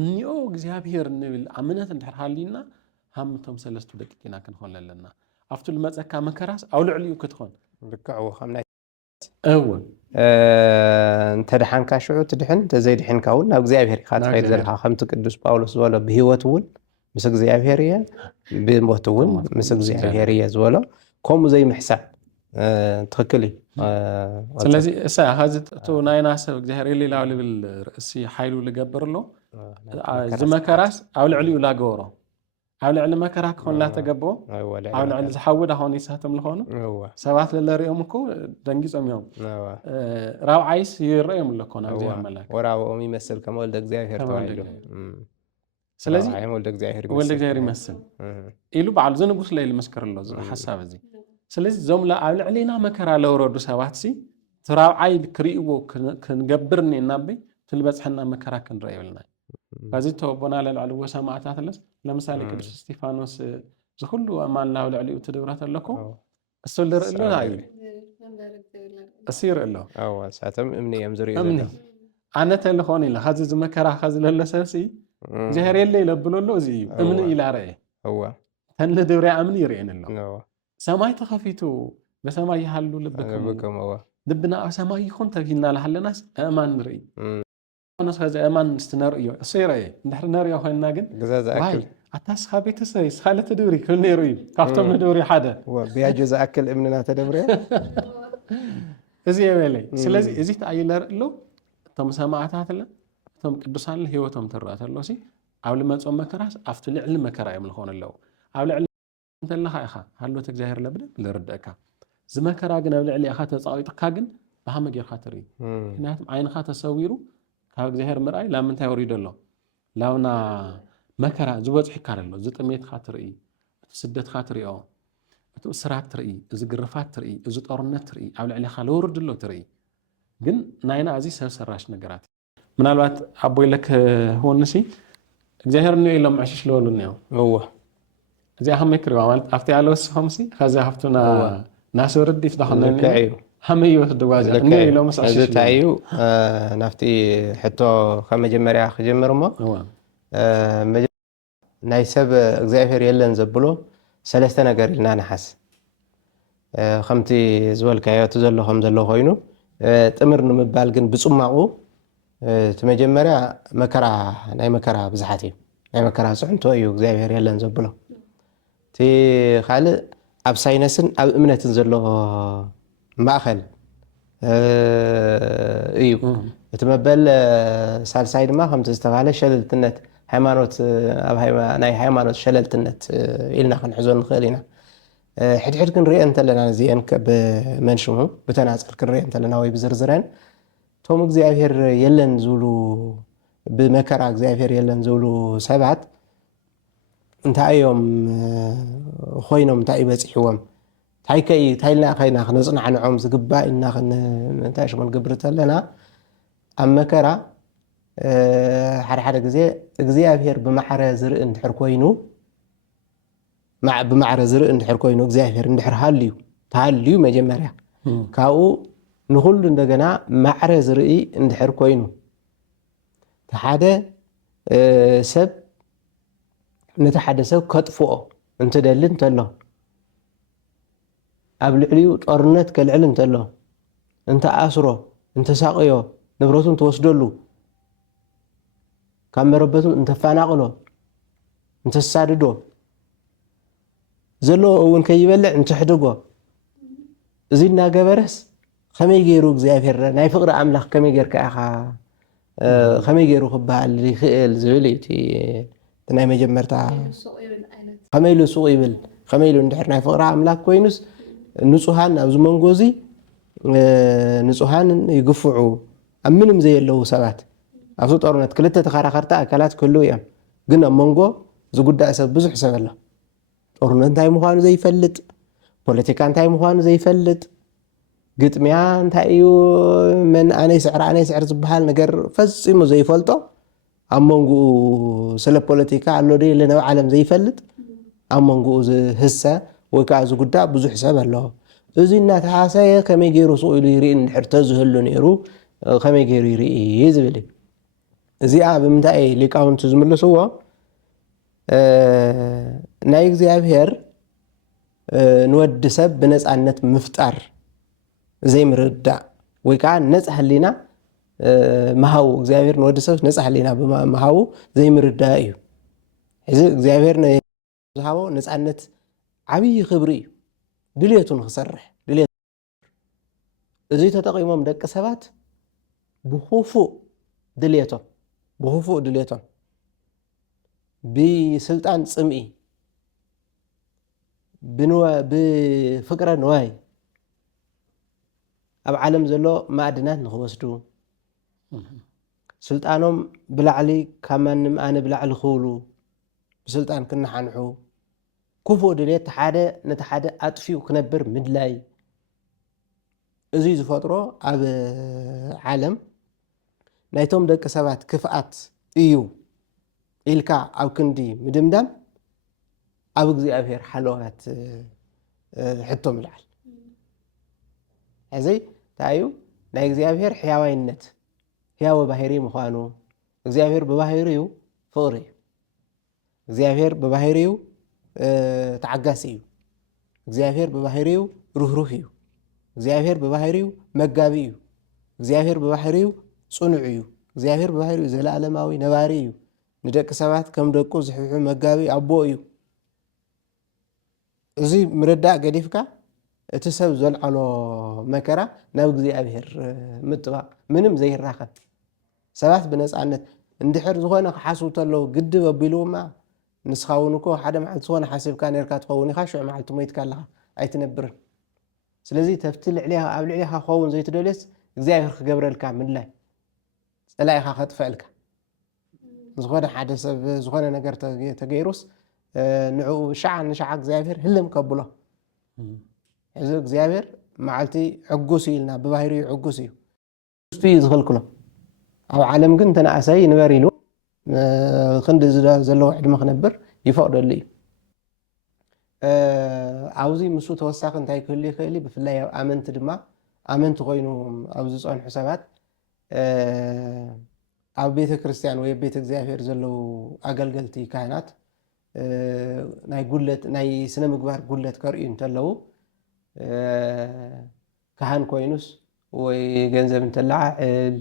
እንዮ እግዚአብሔር ንብል አምነት እንድሕርሃሊና ሃምቶም 3 ደቂቃና ክንሆንለና አፍቱ ለመጸካ መከራስ አው ልዕልዩ ክትሆን ልክዕው ኸምናይ እው እንተድሓንካ ሽዑ ትድሕን ተዘይድሕንካ እውን ናብ እግዚኣብሔር ኢኻ ትኸይድ ዘለካ ከምቲ ቅዱስ ጳውሎስ ዝበሎ ብሂወት እውን ምስ እግዚኣብሔር እየ ብሞት እውን ምስ እግዚኣብሔር እየ ዝበሎ ከምኡ ዘይምሕሳብ ትክክል እዩ ስለዚ እሳ ሀዚ እቱ ናይና ሰብ እግዚኣብሔር የሌላው ልብል ርእሲ ሓይሉ ልገብር ኣሎ ዝመከራስ ኣብ ልዕሊኡ ላገበሮ ኣብ ልዕሊ መከራ ክኾን ላተገብኦ ኣብ ልዕሊ ዝሓውድ ኣኾን ይሳቶም ዝኾኑ ሰባት ለለሪኦም እኮ ደንጊፆም እዮም ራብዓይስ ይርአዮም ኣለኮ ናብ ዚያ መላክ ወራብኦም ይመስል ከም ወልደ እግዚኣብሔር ተባሂሉ ስለዚ ወልደ እግዚኣብሔር ይመስል ኢሉ በዓሉ ዝንጉስ ለይ ልመስክር ኣሎ ሓሳብ እዚ ስለዚ ዞም ኣብ ልዕሊና መከራ ለውረዱ ሰባት ሲ ትራብዓይ ክርእይዎ ክንገብር እኒአና በይ ትልበፅሐና መከራ ክንረአ የብልና ካዚ ተወቦና ለልዕልዎ ሰማዕታት ለስ ለምሳሌ ቅዱስ እስጢፋኖስ ዝኩሉ እማን ናብ ልዕሊኡ ትድብረት ኣለኮ እሱ ልርኢ ኣሎ እዩ እሱ ይርኢ ኣሎ ሳቶም እምኒ እዮም ዝርእዩ እምኒ ኣነ ተልኾን ኢለ ካዚ ዝመከራ ካዚ ለሎ ሰብሲ እግዚኣብሔር የለ ይለብሎ ኣሎ እዚ እዩ እምኒ ኢላ ርአ ተን ድብርያ እምኒ ይርአን ኣሎ ሰማይ ተኸፊቱ በሰማይ ይሃሉ ልብክም ልብና ኣብ ሰማይ ይኹን ተፊልና ለሃለናስ ኣእማን ንርኢ ነስ ከዚ ኣእማን ስትነርእዮ እሱ ይርአ እንድሕሪ ነርእዮ ኮይንና ግን ዋይ ኣታስኻ ቤተሰበይ ስኻለ ተድብሪ ክብል ነይሩ እዩ ካብቶም ንድብሪ ሓደ ብያጆ ዝኣክል እምንና ተደብረ እዚ የበለይ ስለዚ እዚ ተኣይለር ኣሎ እቶም ሰማዕታት ለ እቶም ቅዱሳን ሂወቶም ትረአ ተሎ ሲ ኣብ ልመፆም መከራስ ኣብቲ ልዕሊ መከራ እዮም ዝኾኑ ኣለዉ ኣብ ልዕሊ እንተለኻ ኢኻ ሃሎት እግዚኣብሔር ለብለ ዝርድአካ ዝመከራ ግን ኣብ ልዕሊ ኢኻ ተፃዊጥካ ግን ብሃመ ጌርካ ትርኢ ምክንያቱም ዓይንኻ ተሰዊሩ ካብ እግዚኣብሔር ምርኣይ ላብ ምንታይ ወሪዱ ኣሎ ላብና መከራ ዝበፅሒካ ኣሎ ዝጥሜትካ ትርኢ እቲ ስደትካ ትሪኦ እቲ እስራት ትርኢ እዚ ግርፋት ትርኢ እዚ ጦርነት ትርኢ ኣብ ልዕሊኻ ለውርድ ኣሎ ትርኢ ግን ናይና እዚ ሰብ ሰራሽ ነገራት ምናልባት ኣቦይለክ ህወንሲ እግዚኣብሔር እንዮ ኢሎም ዕሽሽ ዝበሉ እኒኦ እዚኣ ከመይ ክሪዋ ማለት ኣብቲ ያለወስኹምሲ ከዚ ሃፍቱና ናስወርዲ ፍዳኸነ ከመይ ይወስድዋ እኒ ኢሎም እዚ እንታይ እዩ ናብቲ ሕቶ ካብ መጀመርያ ክጀምር እሞ ናይ ሰብ እግዚኣብሔር የለን ዘብሎ ሰለስተ ነገር ኢልና ንሓስ ከምቲ ዝበልካዮ እቲ ዘሎ ከም ዘሎ ኮይኑ ጥምር ንምባል ግን ብፅማቑ እቲ መጀመርያ መከራ ናይ መከራ ብዝሓት እዩ ናይ መከራ ፅዕንቶ እዩ እግዚኣብሔር የለን ዘብሎ እቲ ካልእ ኣብ ሳይነስን ኣብ እምነትን ዘሎ ማእኸል እዩ እቲ መበል ሳልሳይ ድማ ከምቲ ዝተባሃለ ሸለልትነት ሃይማኖት ኣብ ናይ ሃይማኖት ሸለልትነት ኢልና ክንሕዞ ንኽእል ኢና ሕድሕድ ክንሪኦ እንተለና እዚአን ብመንሽሙ ብተናፅል ክንሪኦ እንተለና ወይ ብዝርዝረን እቶም እግዚኣብሔር የለን ዝብሉ ብመከራ እግዚኣብሔር የለን ዝብሉ ሰባት እንታይ እዮም ኮይኖም እንታይ ይበፂሕዎም እንታይ ኢልና ኸይና ክነፅናዕንዖም ዝግባእ ኢልና እንታይ ሽሙ ንግብር ተለና ኣብ መከራ ሓደ ግዜ እግዚኣብሔር ብማዕረ ዝርኢ እንድሕር ኮይኑ ብማዕረ ዝርኢ እንድሕር ኮይኑ እግዚኣብሔር እንድሕር ተሃልዩ መጀመርያ ካብኡ ንኩሉ እንደገና ማዕረ ዝርኢ እንድሕር ኮይኑ ሓደ ሰብ ነቲ ሓደ ሰብ ከጥፍኦ እንትደሊ እንተሎ ኣብ ልዕሊኡ ጦርነት ከልዕል እንተሎ እንተኣስሮ እንተሳቅዮ ንብረቱ እንተወስደሉ ካብ መረበቱ እንተፈናቅሎ እንተሳድዶ ዘለዎ እውን ከይበልዕ እንትሕድጎ እዚ እናገበረስ ከመይ ገይሩ እግዚኣብሔር ናይ ፍቅሪ ኣምላኽ ከመይ ጌርካ ኢኻ ከመይ ገይሩ ክበሃል ይኽእል ዝብል እቲ ናይ መጀመርታ ከመይ ኢሉ ሱቕ ይብል ከመይ ኢሉ እንድሕር ናይ ፍቅሪ ኣምላኽ ኮይኑስ ንጹሃን ኣብዚ መንጎ እዚ ንጹሃን ይግፍዑ ኣብ ምንም ዘየለዉ ሰባት ኣብዚ ጦርነት ክልተ ተኸራኸርታ ኣካላት ክህልው እዮም ግን ኣብ መንጎ ዝጉዳእ ሰብ ብዙሕ ሰብ ኣሎ ጦርነት እንታይ ምዃኑ ዘይፈልጥ ፖለቲካ እንታይ ምዃኑ ዘይፈልጥ ግጥምያ እንታይ እዩ መን ኣነይ ስዕር ዝበሃል ነገር ፈፂሙ ዘይፈልጦ ኣብ መንጎኡ ስለ ፖለቲካ ኣሎ ደ ለነብ ዓለም ዘይፈልጥ ኣብ መንጎኡ ዝህሰ ወይ ከዓ ዝጉዳእ ብዙሕ ሰብ ኣሎ እዚ እናተሓሰየ ከመይ ገይሩ ሱቕ ኢሉ ይርኢ እንድሕር ተዝህሉ ነይሩ ከመይ ገይሩ ይርኢ ዝብል እዚኣ ብምንታይ ሊቃውንቲ ዝምልስዎ ናይ እግዚኣብሔር ንወዲ ሰብ ብነፃነት ምፍጣር ዘይምርዳእ ወይ ከዓ ነፃ ህሊና መሃቡ እግዚአብሔር ንወዲ ሰብ ነፃ ህሊና መሃቡ ዘይምርዳእ እዩ ሕዚ እግዚአብሔር ዝሃቦ ነፃነት ዓብይ ክብሪ እዩ ድልየቱ ንክሰርሕ ድልየቱ እዚ ተጠቂሞም ደቂ ሰባት ብኽፉእ ድልየቶም ብስልጣን ፅምኢ ብፍቅረ ንዋይ ኣብ ዓለም ዘሎ ማዕድናት ንክወስዱ ስልጣኖም ብላዕሊ ካብ ማንም ኣነ ብላዕሊ ክብሉ ብስልጣን ክነሓንሑ ክፉእ ድልየት ነቲ ሓደ ኣጥፊኡ ክነብር ምድላይ እዚ ዝፈጥሮ ኣብ ዓለም ናይቶም ደቂ ሰባት ክፍኣት እዩ ኢልካ ኣብ ክንዲ ምድምዳም ኣብ እግዚአብሔር ሓለዋት ሕቶ ምልዓል ሕዚ እንታይ እዩ ናይ እግዚአብሔር ሕያዋይነት ሕያው ባህሪ ምዃኑ እግዚአብሔር ብባህሪኡ ፍቅሪ እዩ እግዚአብሔር ብባህሪኡ ተዓጋሲ እዩ እግዚአብሔር ብባህሪኡ ሩህሩህ እዩ እግዚአብሔር ብባህሪኡ መጋቢ እዩ እግዚአብሔር ብባህሪኡ ጽኑዕ እዩ እግዚአብሔር ብባህሪኡ ዘለዓለማዊ ነባሪ እዩ ንደቂ ሰባት ከም ደቁ ዝሕሑ መጋቢ ኣቦ እዩ እዚ ምርዳእ ገዲፍካ እቲ ሰብ ዘልዓሎ መከራ ናብ እግዚአብሔር ምጥባቅ ምንም ዘይራኸብ ሰባት ብነፃነት እንድሕር ዝኾነ ክሓስቡ ተለዉ ግድብ ኣቢልዎማ ንስኻ እውን እኮ ሓደ መዓልቲ ዝኾነ ሓሲብካ ነርካ ትኸውን ኢኻ ሽዑ መዓልቲ ሞይትካ ኣለኻ ኣይትነብርን ስለዚ ተፍቲ ኣብ ልዕሊኻ ክኸውን ዘይትደልየስ እግዚአብሔር ክገብረልካ ምድላይ ፀላኢኻ ከጥፈአልካ ዝኾነ ሓደ ሰብ ዝኾነ ነገር ተገይሩስ ንዕኡ ሻዓ ንሻዓ እግዚአብሔር ህልም ከብሎ እዚ እግዚአብሔር መዓልቲ ዕጉስ ኢልና ብባህሪኡ ዕጉስ እዩ እዩ ዝኽልክሎ ኣብ ዓለም ግን ተናእሰይ ንበር ኢሉ ክንዲ ዘለዎ ዕድመ ክነብር ይፈቅደሉ እዩ ኣብዚ ምሱ ተወሳኺ እንታይ ክህሉ ይኽእል ብፍላይ ኣብ ኣመንቲ ድማ ኣመንቲ ኮይኑ ኣብ ዝፀንሑ ሰባት ኣብ ቤተ ክርስቲያን ወይ ቤተ እግዚአብሔር ዘለው ኣገልገልቲ ካህናት ናይ ስነ ምግባር ጉለት ከርእዩ እንተለው ካህን ኮይኑስ ወይ ገንዘብ እንተለዓዕል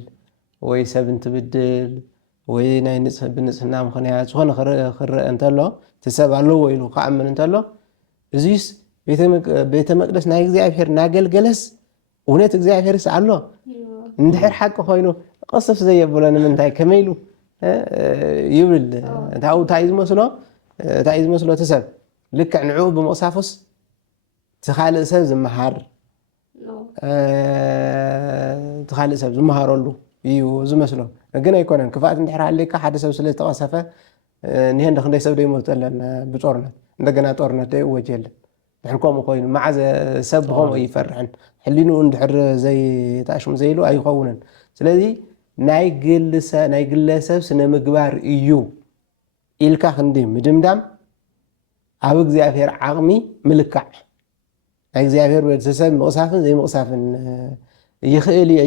ወይ ሰብ እንትብድል ወይ ናይ ብንፅህና ምክንያት ዝኾነ ክርአ እንተሎ እቲ ሰብ ኣለዎ ኢሉ ክኣምን እንተሎ እዚስ ቤተ መቅደስ ናይ እግዚአብሔር እናገልገለስ እውነት እግዚአብሔርስ ኣሎ እንድሕር ሓቂ ኮይኑ ቅስፍ ዘየብሎ ንምንታይ ከመይ ኢሉ ይብል እንታይ እዩ ዝመስሎ እቲ ሰብ ልክዕ ንዕኡ ብምቕሳፉስ ትኻልእ ሰብ ዝመሃረሉ እዩ ዝመስሎ ግን ኣይኮነን ክፍኣት እንድሕር ሃልይካ ሓደ ሰብ ስለ ዝተቐሰፈ ንሄ ክንደይ ሰብ ደይሞት ኣለን ብጦርነት እንደገና ጦርነት ደይእወጅ የለን ድሕር ከምኡ ኮይኑ መዓዘ ሰብ ብከምኡ ይፈርሕን ሕሊንኡ እንድሕር ዘይተኣሽሙ ዘይሉ ኣይኸውንን ስለዚ ናይ ግለሰብ ስነ ምግባር እዩ ኢልካ ክንዲ ምድምዳም ኣብ እግዚአብሔር ዓቕሚ ምልካዕ ናይ እግዚአብሔር ቤተሰብ ምቕሳፍን ዘይምቕሳፍን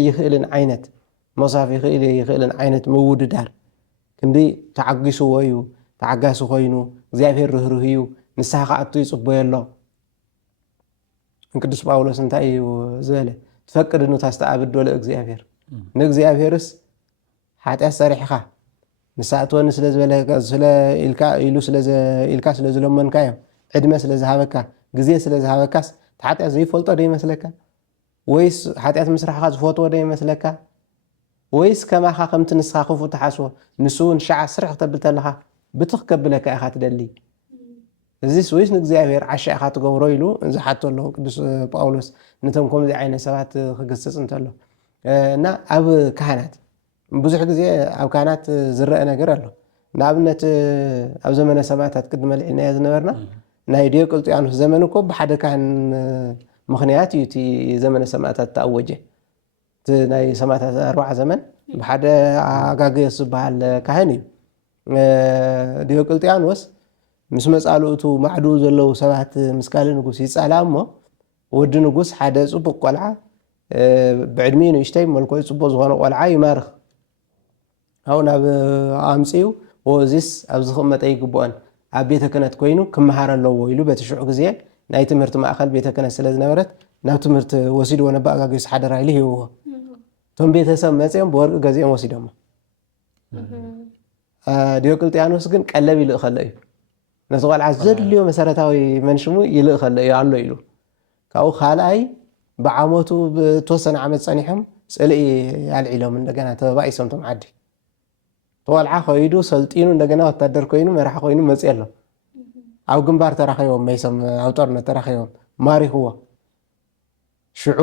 ይኽእልን ዓይነት መቕሳፍ ይኽእልን ዓይነት ምውድዳር ክንዲ ተዓጊስዎ እዩ ተዓጋሲ ኮይኑ እግዚአብሔር ርህሩህ እዩ ንስሓ ከኣቱ ይፅበዮ ኣሎ ቅዱስ ጳውሎስ እንታይ እዩ ዝበለ ትፈቅድ ኑ ታስተኣብድ ዶለ እግዚአብሔር ንእግዚአብሔርስ ሓጢአት ሰሪሕኻ ንሳእትወኒ ኢልካ ስለ ዝለመንካዮ ዕድመ ስለ ዝሃበካ ግዜ ስለ ዝሃበካስ ሓጢአት ዘይፈልጦ ዶ ይመስለካ ወይስ ሓጢአት ምስራሕኻ ዝፈትዎ ዶ ይመስለካ ወይስ ከማኻ ከምቲ ንስኻ ክፉእ ተሓስቦ ንሱ እውን ሻዓ ስራሕ ክተብል ተለኻ ብትኽ ከብለካ ኢኻ ትደሊ እዚስ ወይስ ንእግዚአብሔር ዓሻ ኢኻ ትገብሮ ኢሉ ዝሓቶ ኣሎ ቅዱስ ጳውሎስ ነቶም ከምዚ ዓይነት ሰባት ክግስፅ እንተሎ እና ኣብ ካህናት ብዙሕ ግዜ ኣብ ካህናት ዝረአ ነገር ኣሎ ንኣብነት ኣብ ዘመነ ሰማዕታት ቅድመ ልዕልናዮ ዝነበርና ናይ ዲዮቅልጥያኖስ ዘመን እኮ ብሓደ ካህን ምክንያት እዩ እቲ ዘመነ ሰማዕታት ተኣወጀ ናይ ሰማዕታት 40 ዘመን ብሓደ ኣጋግዮስ ዝበሃል ካህን እዩ ዲዮቅልጥያኖስ ምስ መፃልእቱ ማዕዱ ዘለው ሰባት ምስ ካልእ ንጉስ ይፃላ እሞ ወዲ ንጉስ ሓደ ፅቡቅ ቆልዓ ብዕድሚኡ ንእሽተይ መልክዑ ፅቡቅ ዝኾነ ቆልዓ ይማርኽ ኣብኡ ናብ ኣምፂኡ ወዚስ ኣብዚ ክቕመጠ ይግብኦን ኣብ ቤተ ክህነት ኮይኑ ክመሃር ኣለዎ ኢሉ በቲ ሽዑ ግዜ ናይ ትምህርቲ ማእኸል ቤተ ክህነት ስለ ዝነበረት ናብ ትምህርቲ ወሲድዎ ነባ ኣጋግዮስ ሓደራ ኢሉ ሂብዎ ቶም ቤተሰብ መፅኦም ብወርቂ ገዚኦም ወሲዶሞ ዲዮቅልጥያኖስ ግን ቀለብ ይልእ ከለ እዩ ነቲ ቆልዓ ዘድልዮ መሰረታዊ መንሽሙ ይልእ ከለ እዩ ኣሎ ኢሉ ካብኡ ካልኣይ ብዓመቱ ብተወሰነ ዓመት ፀኒሖም ፅልኢ ያልዒሎም እንደገና ተባኢሶም ቶም ዓዲ ተቆልዓ ከይዱ ሰልጢኑ እንደገና ወታደር ኮይኑ መራሒ ኮይኑ መፅኡ ኣሎ ኣብ ግንባር ተራኺቦም መይሶም ኣብ ጦርነት ተራኺቦም ማሪኽዎ ሽዑ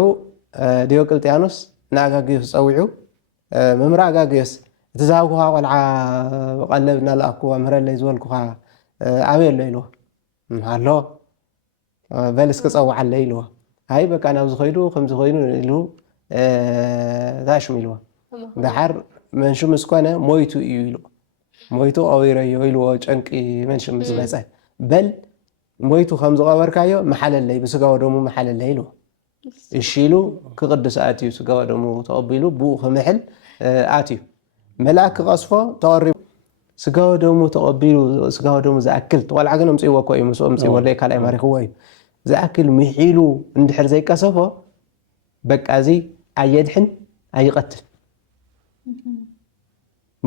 ዲዮቅልጥያኖስ ንኣጋጊዮስ ፀዊዑ መምህር ኣጋጊዮስ እቲ ዝሃብኩኻ ቆልዓ ቀለብ እናለኣኩዋ ምህረለይ ዝበልኩኻ ኣበይ ኣሎ ኢልዎ ኣሎ በልስ ክፀዋዓለይ ኢልዎ ኣይ በቃ ናብዚ ከይዱ ከምዚ ኮይኑ ኢሉ ታሽሙ ኢልዎ ድሓር መንሹ ምስ ኮነ ሞይቱ እዩ ኢሉ ሞይቱ ቀቢረዮ ኢልዎ ጨንቂ መንሽ ምስ በፀ በል ሞይቱ ከም ዝቀበርካዮ መሓለለይ ብስጋ ወደሙ መሓለለይ ኢልዎ እሺ ኢሉ ክቅድስ ኣትዩ ስጋ ወደሙ ተቐቢሉ ብኡ ክምሕል ኣትዩ መልኣክ ክቐስፎ ተቐሪቡ ስጋ ወደሙ ተቐቢሉ ስጋ ወደሙ ዝኣክል ቆልዓ ግን ኣምፅይዎ እኮ እዩ ምስኡ ኣምፅይዎ ለይ ካልኣይ ማሪኽዎ እዩ ዝኣክል ምሒሉ እንድሕር ዘይቀሰፎ በቃ እዚ ኣየድሕን ኣይቀትል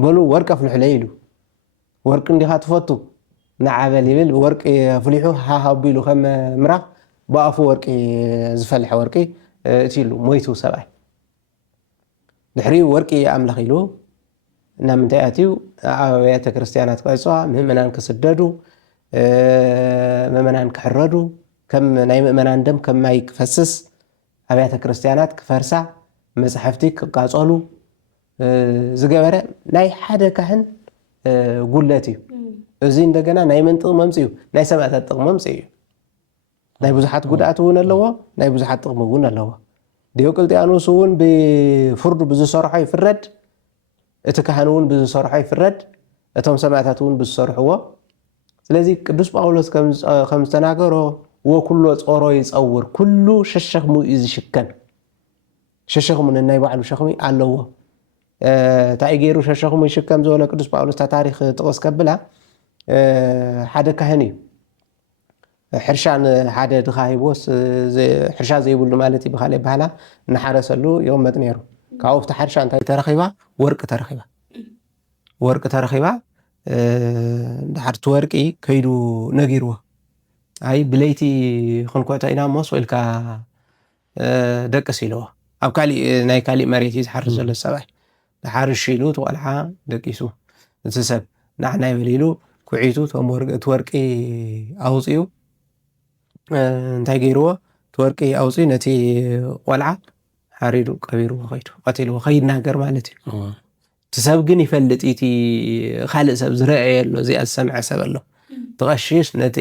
በሉ ወርቂ ኣፍልሑለይ ኢሉ ወርቂ እንዲኻ ትፈቱ ንዓበል ይብል ወርቂ ኣፍሊሑ ሃሃቢሉ ከም ምራኽ ብኣፉ ወርቂ ዝፈልሐ ወርቂ እቲ ኢሉ ሞይቱ ሰብኣይ ድሕሪኡ ወርቂ ኣምላኽ ኢሉ ናብ ምንታይ ኣትዩ ኣብ ቤተ ክርስቲያናት ክዕፅዋ ምእመናን ክስደዱ ምእመናን ክሕረዱ ከም ናይ ምእመናን ደም ከም ማይ ክፈስስ ኣብያተ ክርስቲያናት ክፈርሳ መፅሓፍቲ ክቃፀሉ ዝገበረ ናይ ሓደ ካህን ጉለት እዩ እዚ እንደገና ናይ መን ጥቕሚ መምፅኡ እዩ ናይ ሰማዕታት ጥቕሚ መምፅኡ እዩ ናይ ብዙሓት ጉድኣት እውን ኣለዎ ናይ ብዙሓት ጥቕሚ እውን ኣለዎ ዲዮቅልጥያኖስ እውን ብፍርዱ ብዝሰርሖ ይፍረድ እቲ ካህን እውን ብዝሰርሖ ይፍረድ እቶም ሰማዕታት እውን ብዝሰርሕዎ ስለዚ ቅዱስ ጳውሎስ ከም ዝተናገሮ ወኩሎ ጾሮ ይፀውር ኩሉ ሸሸኽሙ እዩ ዝሽከም ሸሸኽሙ ናይ ባዕሉ ሸኽሚ ኣለዎ እንታይ ገይሩ ሸሸኽሙ ይሽከም ዝበለ ቅዱስ ጳውሎስ ታሪክ ጥቕስ ከብላ ሓደ ካህን እዩ ሕርሻን ሓደ ድኻ ሂቦስ ሕርሻ ዘይብሉ ማለት እዩ ብካልእ ባህላ እናሓረሰሉ ይቕመጥ ነይሩ ካብኡ ኣብቲ ሓርሻ እንታይ ተረኺባ ወርቂ ተረኺባ ወርቂ ተረኺባ ድሓርቲ ወርቂ ከይዱ ነጊርዎ ኣይ ብለይቲ ክንኮታ ኢና ሞስ ወኢልካ ደቅስ ኢልዎ ኣብ ካሊእ ናይ ካሊእ መሬት እዩ ዝሓርስ ዘሎ ሰብኣይ ድሓርሽ ኢሉ ትቆልዓ ደቂሱ እቲ ሰብ ንዓና ይብል ኢሉ ኩዒቱ እቲ ወርቂ ኣውፅኡ እንታይ ገይርዎ እቲ ወርቂ ኣውፅኡ ነቲ ቆልዓ ሓሪዱ ቀቢርዎ ከይዱ ቀቲልዎ ከይናገር ማለት እዩ እቲ ሰብ ግን ይፈልጥ እቲ ካልእ ሰብ ዝረአየሎ እዚኣ ዝሰምዐ ሰብ ኣሎ ትቐሽሽ ነቲ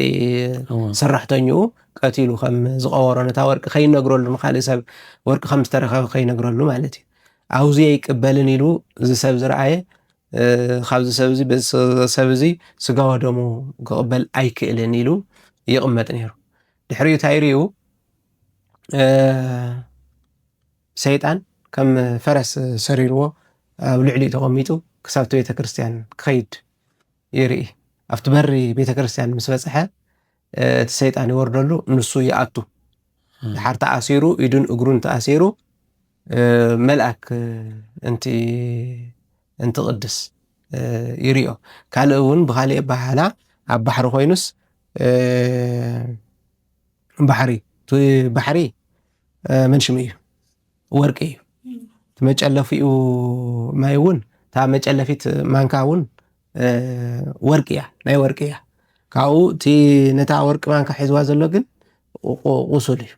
ሰራሕተኛኡ ቀቲሉ ከም ዝቐበሮ ነታ ወርቂ ከይነግረሉ ንካልእ ሰብ ወርቂ ከም ዝተረኸበ ከይነግረሉ ማለት እዩ ኣብዙ ይቅበልን ኢሉ እዚ ሰብ ዝረአየ ካብዚ ሰብ እዚ በዚ ሰብ እዚ ስጋ ወደሙ ክቕበል ኣይክእልን ኢሉ ይቕመጥ ነይሩ ድሕሪኡ እንታይ ርኡ ሰይጣን ከም ፈረስ ሰሪርዎ ኣብ ልዕሊኡ ተቐሚጡ ክሳብቲ ቤተ ክርስቲያን ክኸይድ ይርኢ ኣብቲ በሪ ቤተ ክርስቲያን ምስ በፅሐ እቲ ሰይጣን ይወርደሉ ንሱ ይኣቱ ድሓር ተኣሲሩ ኢዱን እግሩን ተኣሲሩ መልኣክ እንቲ ቅድስ ይሪኦ ካልእ እውን ብካሊእ ባህላ ኣብ ባሕሪ ኮይኑስ ባሕሪ መንሽሚ እዩ ወርቂ እዩ መጨለፊኡ ማይ እውን እታ መጨለፊት ማንካ እውን ወርቂ እያ ናይ ወርቂ እያ ካብኡ እቲ ነታ ወርቂ ማንካ ሒዝዋ ዘሎ ግን ቁሱል እዩ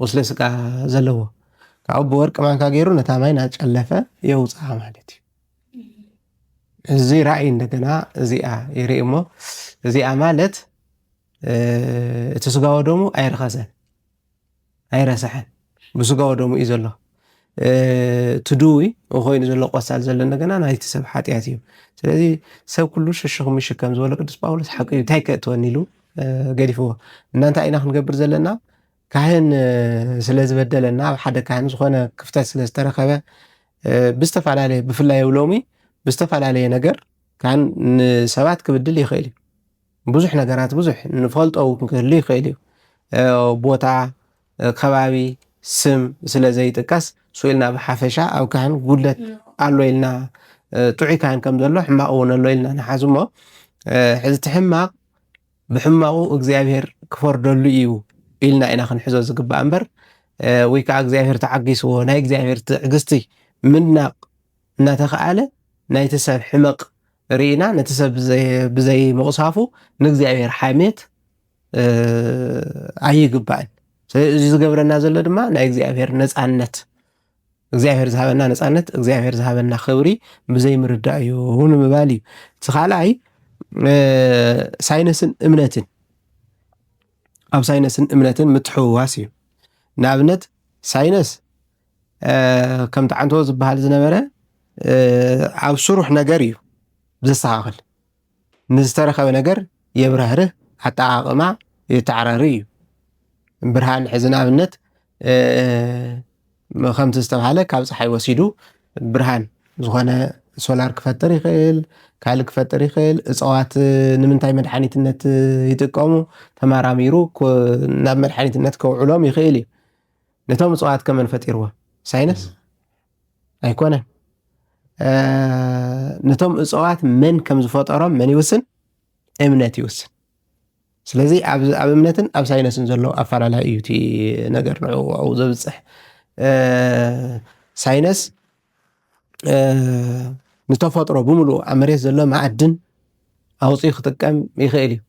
ቁስለ ስጋ ዘለዎ ካብኡ ብወርቂ ማንካ ገይሩ ነታ ማይ ናጨለፈ የውፅኣ ማለት እዩ እዚ ራእይ እንደገና እዚኣ ይርኢ እሞ እዚኣ ማለት እቲ ስጋ ወደሙ ኣይረኸሰን ኣይረስሐን ብስጋ ወደሙ እዩ ዘሎ ትድዊ ኮይኑ ዘሎ ቆሳል ዘሎ እንደገና ናይቲ ሰብ ሓጢኣት እዩ ስለዚ ሰብ ኩሉ ሸሸኽሙ ይሽከም ዝበለ ቅዱስ ጳውሎስ ሓቂ እዩ እንታይ ከእትወኒ ኢሉ ገዲፍዎ እናንተ ኢና ክንገብር ዘለና ካህን ስለ ዝበደለና ኣብ ሓደ ካህን ዝኾነ ክፍተት ስለ ዝተረኸበ ብዝተፈላለየ ብፍላይ ሎሚ ብዝተፈላለየ ነገር ካህን ንሰባት ክብድል ይኽእል እዩ ብዙሕ ነገራት ብዙሕ ንፈልጦ ክህሉ ይኽእል እዩ ቦታ ከባቢ ስም ስለ ዘይጥቀስ ስኢልና ብሓፈሻ ኣብ ካህን ጉድለት ኣሎ ኢልና ጥዑይ ካህን ከም ዘሎ ሕማቕ እውን ኣሎ ኢልና ንሓዝ እሞ ሕዚ እቲ ሕማቕ ብሕማቑ እግዚኣብሔር ክፈርደሉ እዩ ኢልና ኢና ክንሕዞ ዝግባእ እምበር ወይ ከዓ እግዚኣብሔር ተዓጊስዎ ናይ እግዚኣብሔር ትዕግስቲ ምናቕ እናተኸኣለ ናይቲ ሰብ ሕመቕ ርኢና ነቲ ሰብ ብዘይ ምቕሳፉ ንእግዚኣብሔር ሓሜት ኣይግባእን። እዚ ዝገብረና ዘሎ ድማ ናይ እግዚኣብሔር ነፃነት እግዚኣብሔር ዝሃበና ነፃነት እግዚኣብሔር ዝሃበና ክብሪ ብዘይ ምርዳእ እዩ ንምባል እዩ። እቲ ካልኣይ ሳይነስን እምነትን ኣብ ሳይነስን እምነትን ምትሕውዋስ እዩ። ንኣብነት ሳይነስ ከም ጣዓንቶ ዝበሃል ዝነበረ ኣብ ስሩሕ ነገር እዩ ዘስተኻኽል ንዝተረኸበ ነገር የብረህርህ ኣጠቓቕማ የተዕራሪ እዩ። ብርሃን ሕዚ ንኣብነት ከምቲ ዝተባሃለ ካብ ፀሓይ ወሲዱ ብርሃን ዝኾነ ሶላር ክፈጥር ይኽእል ካልእ ክፈጥር ይኽእል። እፅዋት ንምንታይ መድሓኒትነት ይጥቀሙ ተመራሚሩ ናብ መድሓኒትነት ከውዕሎም ይኽእል እዩ። ነቶም እፅዋት ከመን ፈጢርዎ? ሳይነስ ኣይኮነን። ነቶም እፅዋት መን ከም ዝፈጠሮም መን ይውስን? እምነት ይውስን። ስለዚ ኣብ እምነትን ኣብ ሳይነስን ዘሎ ኣፈላላይ እዩ እቲ ነገር ንዕኡ ዘብፅሕ። ሳይነስ ንተፈጥሮ ብምሉእ ኣብ መሬት ዘሎ ማዕድን ኣውፅኡ ክጥቀም ይኽእል እዩ።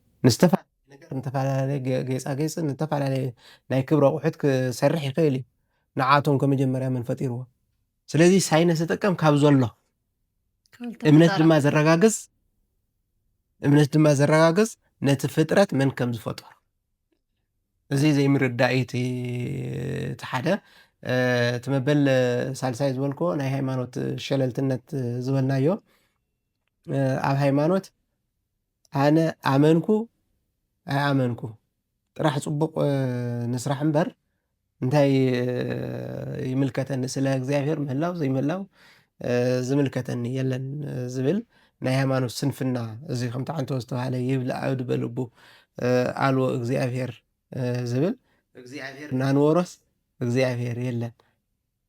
ንዝተፈላለየ ጌፃጌፅን ንዝተፈላለየ ናይ ክብሪ ኣቑሑት ክሰርሕ ይኽእል እዩ። ንዓቶም ከመጀመርያ መን ፈጢርዎ? ስለዚ ሳይነስ ዝጥቀም ካብ ዘሎ እምነት ድማ ዘረጋግፅ ነቲ ፍጥረት መን ከም ዝፈጠሮ እዚ ዘይምርዳእ እቲ ሓደ እቲ መበል ሳልሳይ ዝበልክዎ ናይ ሃይማኖት ሸለልትነት ዝበልናዮ ኣብ ሃይማኖት ኣነ ኣመንኩ ኣይኣመንኩ ጥራሕ ፅቡቕ ንስራሕ እምበር እንታይ ይምልከተኒ ስለ እግዚኣብሔር ምህላው ዘይምህላው ዝምልከተኒ የለን ዝብል ናይ ሃይማኖት ስንፍና እዚ ከም ጣዓንቶ ዝተባሃለ ይብላዕ ኣብ በልቡ ኣልዎ እግዚኣብሔር ዝብል እግዚኣብሔር ናንወሮስ እግዚኣብሔር የለን